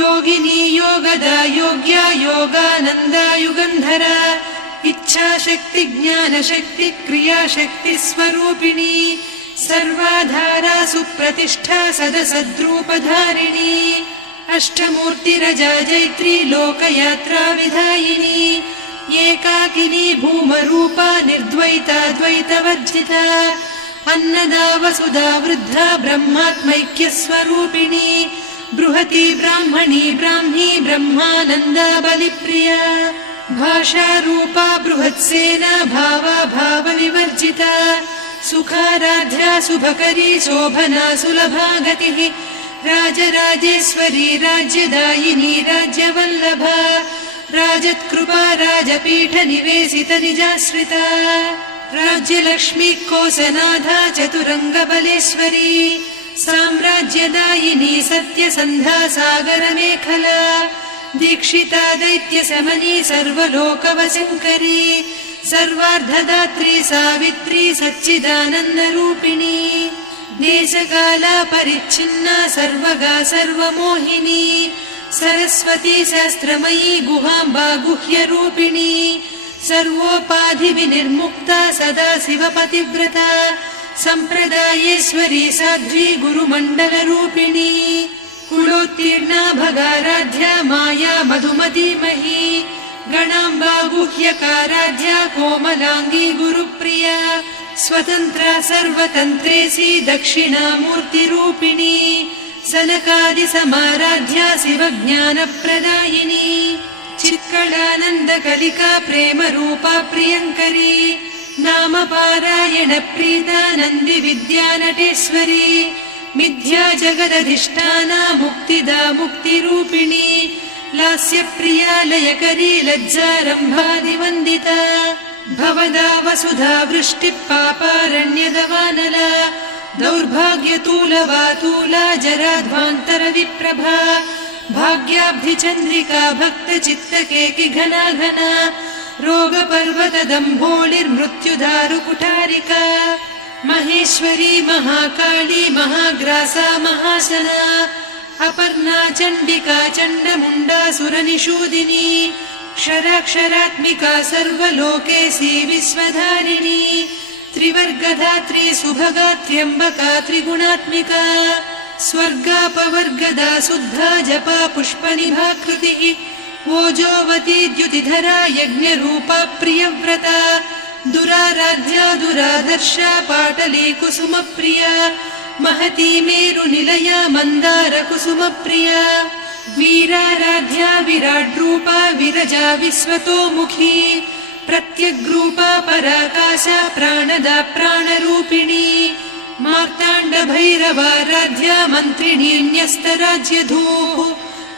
योगिनी योगदा योग्या योगानन्दा युगन्धरा इच्छाशक्ति ज्ञानशक्ति क्रियाशक्ति स्वरूपिणी सर्वाधारा सुप्रतिष्ठा सदसद्रूपधारिणी अष्टमूर्तिरजा जैत्री लोकयात्रा विधायिनी एकाकिनी भूमरूपा निर्द्वैता द्वैतवर्जिता अन्नदा वसुधा वृद्धा ब्रह्मात्मैक्यस्वरूपिणी बृहती ब्राह्मणी ब्राह्मी ब्रह्मानन्दा बलिप्रिया भाषारूपा बृहत्सेना भावा भावविवर्जिता सुखाराध्या शुभकरी शोभना सुलभा गतिः राजराजेश्वरी राज्यदायिनी राज्यवल्लभा राजत्कृपा राजपीठ निवेशित निजाश्रिता राज्यलक्ष्मी कोसनाधा चतुरङ्गबलेश्वरी साम्राज्यदायिनी सत्यसन्धा सागरमेखला दीक्षिता दैत्यशमनी सर्वलोकवशङ्करी सर्वार्धदात्री सावित्री सच्चिदानन्दरूपिणी देशकाला परिच्छिन्ना सर्वगा सर्वमोहिनी सरस्वती शास्त्रमयी गुहाम्बा गुह्यरूपिणी सर्वोपाधिविनिर्मुक्ता सदा शिवपतिव्रता सम्प्रदायेश्वरी साध्वी गुरुमण्डलरूपिणी कुलोत्तीर्णा भगाराध्या माया मधुमतीमही गणाम्बा गुह्यकाराध्या कोमलाङ्गी गुरुप्रिया स्वतन्त्रा सर्वतन्त्रेसी दक्षिणामूर्तिरूपिणी सनकादिसमाराध्या शिवज्ञानप्रदायिनी चित्कलानन्दकलिका प्रेमरूपा प्रियङ्करी नामपारायणप्रीता नन्दिविद्यानटेश्वरी मिथ्या जगदधिष्ठाना मुक्तिदा मुक्तिरूपिणी लास्यप्रिया लयकरी लज्जारम्भादिवन्दिता भवदा वसुधा वृष्टिः पापारण्यदवानला दौर्भाग्यतूलवातूला जराध्वान्तरविप्रभा भाग्याब्धिचन्द्रिका भक्तचित्तकेकि घना घना रोगपर्वतदम्भोलिर्मृत्युदारुकुठारिका महेश्वरी महाकाली महाग्रासा महाशना अपर्णा चण्डिका चण्डमुण्डा सुरनिषूदिनी क्षराक्षरात्मिका सर्वलोकेशी विश्वधारिणी त्रिवर्गधात्री सुभगा त्र्यम्बका त्रिगुणात्मिका स्वर्गापवर्गदा शुद्धा जपा पुष्पनिभाकृतिः ओजोवती द्युतिधरा यज्ञरूपा प्रियव्रता दुराराध्या दुरादर्शा पाटली कुसुमप्रिया महती मेरुनिलया मन्दारकुसुमप्रिया वीराराध्या विराड्रूपा विरजा विश्वतोमुखी प्रत्यग्रूपा पराकाशा प्राणदा प्राणरूपिणी मार्ताण्डभैरवाराध्या मन्त्रिणीन्यस्तराज्यधूः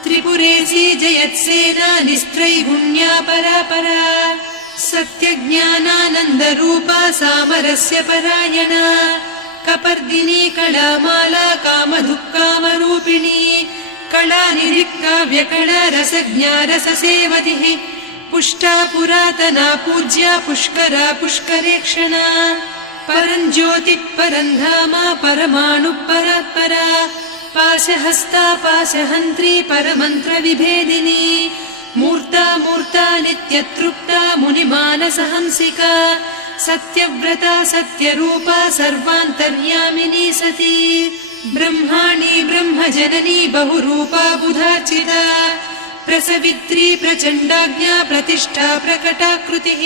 त्रिपुरेशी जयत्सेना निस्त्रैगुण्या परापरा सत्यज्ञानानन्दरूपा सामरस्य परायणा कपर्दिनी कलामाला कामधुक्कामरूपिणी कलानिधिकाव्यकला रसज्ञा रससेवतिः पुष्टा पुरातना पूज्या पुष्करा पुष्करेक्षणा परञ्ज्योतिः परन्धामा परमाणुः परात्परा पाशहस्ता पाशहन्त्री परमन्त्रविभेदिनी मूर्ता मूर्ता नित्यतृप्ता मुनिमानसहंसिका सत्यव्रता सत्यरूपा सर्वान्तर्यामिनी सती ब्रह्माणी ब्रह्मजननी बहुरूपा बुधार्चिता प्रसवित्री प्रचण्डाज्ञा प्रतिष्ठा प्रकटाकृतिः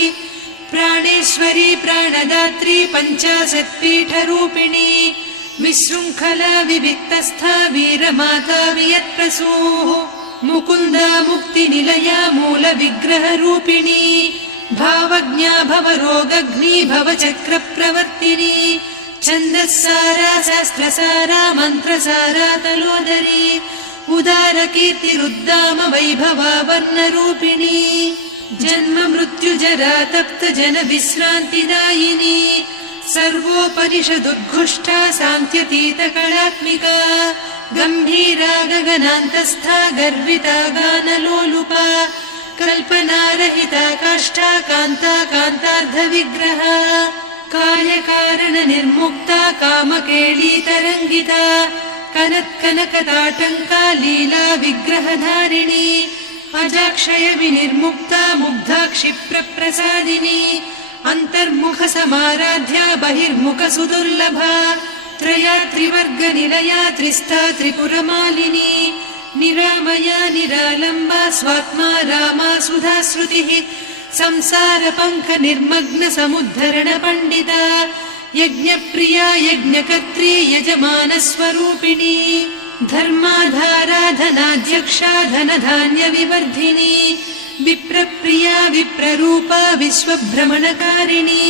प्राणेश्वरी प्राणदात्री पञ्चाशत्पीठरूपिणी विशृङ्खला विविक्तस्था वीरमाता वियत्प्रसूः मुकुन्दा मुक्तिनिलया मूलविग्रहरूपिणी भावज्ञा भवरोगग्नी भवचक्रप्रवर्तिनी छन्दस्सारा शास्त्रसारा मन्त्रसारा तलोदरी उदारकीर्तिरुद्दाम वैभवा वर्णरूपिणी जन्म मृत्युजरा तप्त जन विश्रान्तिदायिनी सर्वोपनिषदुद्घुष्टा सान्त्यतीतकलात्मिका गम्भीरा गगनान्तस्था गर्विता गानलोलुपा कल्पनारहिता काष्ठा कान्ता कान्तार्धविग्रहा कायकारणनिर्मुक्ता कामकेळीतरङ्गिता कनत्कनकताटङ्का लीला विग्रहधारिणी अजाक्षय विनिर्मुक्ता मुग्धा क्षिप्रप्रसादिनी अन्तर्मुखसमाराध्या बहिर्मुख सुदुर्लभा त्रया त्रिवर्गनिलया त्रिस्था त्रिपुरमालिनी निरामया निरालम्बा स्वात्मा रामा सुधा श्रुतिः संसारपङ्क निर्मग्न समुद्धरण पण्डिता यज्ञप्रिया यज्ञकर्त्री यजमानस्वरूपिणी धर्माधाराधनाध्यक्षा धनधान्य विवर्धिनी विप्रप्रिया विप्ररूपा विश्वभ्रमणकारिणी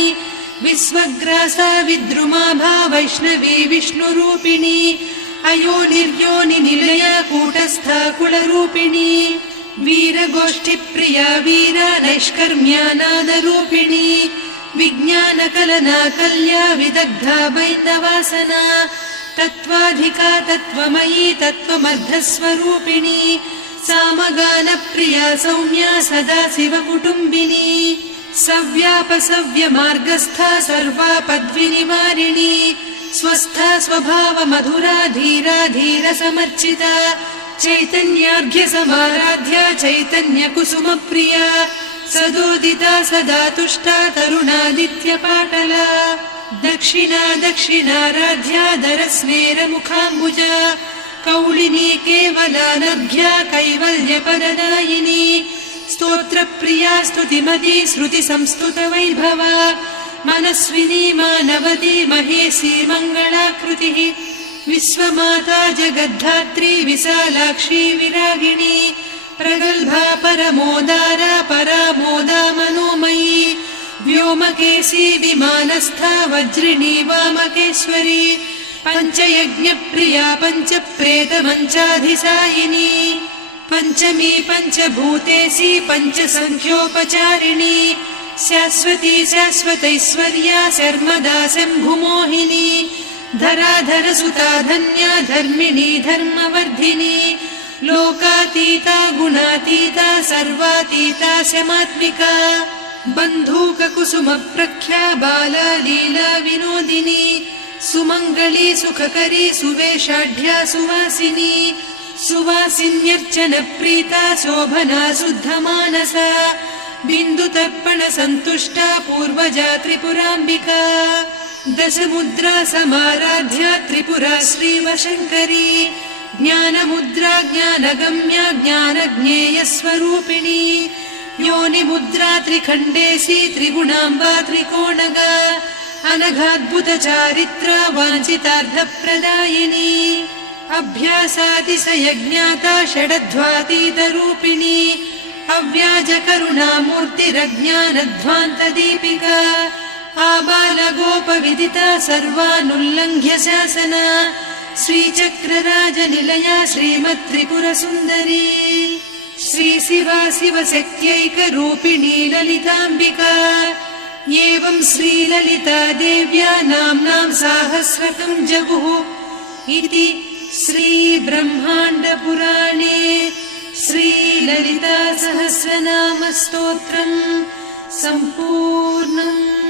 विश्वग्रासा विद्रुमाभा वैष्णवी विष्णुरूपिणी अयोनिर्योनि निलया कूटस्था कुलरूपिणी वीरगोष्ठिप्रिया वीरा नैष्कर्म्यानादरूपिणी विज्ञानकलना कल्या विदग्धा बैन्दवासना तत्त्वाधिका तत्त्वमयी तत्त्वमर्धस्वरूपिणी सामगानप्रिया सौम्या सदा शिवकुटुम्बिनी सव्यापसव्यमार्गस्था सर्वा पद्विनिवारिणी स्वस्था स्वभाव मधुरा धीरा धीर समर्चिता चैतन्यार्घ्य समाराध्या चैतन्य कुसुम प्रिया सदोदिता सदा तुष्टा तरुणादित्य पाटला दक्षिणा दक्षिणाराध्या दरस्मेर मुखाम्बुजा कौलिनी केवलानर्घ्या कैवल्य पददायिनी स्तोत्रप्रिया स्तुतिमती श्रुति संस्तुत वैभवा मनस्विनी मानवती महेशी मङ्गलाकृतिः विश्वमाता जगद्धात्री विशालाक्षी विरागिणी प्रगल्भा परमोदारा परामोदा मनोमयी व्योमकेशी विमानस्था वज्रिणी वामकेश्वरी पञ्चयज्ञप्रिया पञ्चप्रेतमञ्चाधिसायिनी पञ्चमी पञ्चभूतेशी पञ्चसङ्ख्योपचारिणी शाश्वती शाश्वतैश्वर्या शर्मदा शम्भुमोहिनी धराधरसुता धन्या धर्मिणी धर्मवर्धिनी लोकातीता गुणातीता सर्वातीता शमात्मिका बन्धूककुसुमप्रख्या बाला लीला विनोदिनी सुमङ्गली सुखकरी सुवेशाढ्या सुवासिनी सुवासिन्यर्चनप्रीता शोभना शुद्धमानसा बिन्दुतर्पण सन्तुष्टा पूर्वजा त्रिपुराम्बिका दशमुद्रा समाराध्या त्रिपुरा श्रीवशङ्करी ज्ञानमुद्रा ज्ञानगम्या ज्ञानज्ञेयस्वरूपिणी योनिमुद्रा त्रिखण्डेशी त्रिगुणाम्बा त्रिकोणगा अनघाद्भुतचारित्रा वाञ्छितार्थप्रदायिनी अभ्यासातिशयज्ञाता षडध्वातीतरूपिणी अव्याजकरुणामूर्तिरज्ञानध्वान्तदीपिका आबालगोपविदिता सर्वानुल्लङ्घ्य शासना श्रीचक्रराजनिलया श्रीमत्त्रिपुरसुन्दरी श्रीशिवा शिवशक्त्यैकरूपिणी ललिताम्बिका एवं श्रीललिता देव्या नाम्नां साहस्रकं जगुः इति श्रीब्रह्माण्डपुराणे श्रीललिता सहस्रनामस्तोत्रम् सम्पूर्णम्।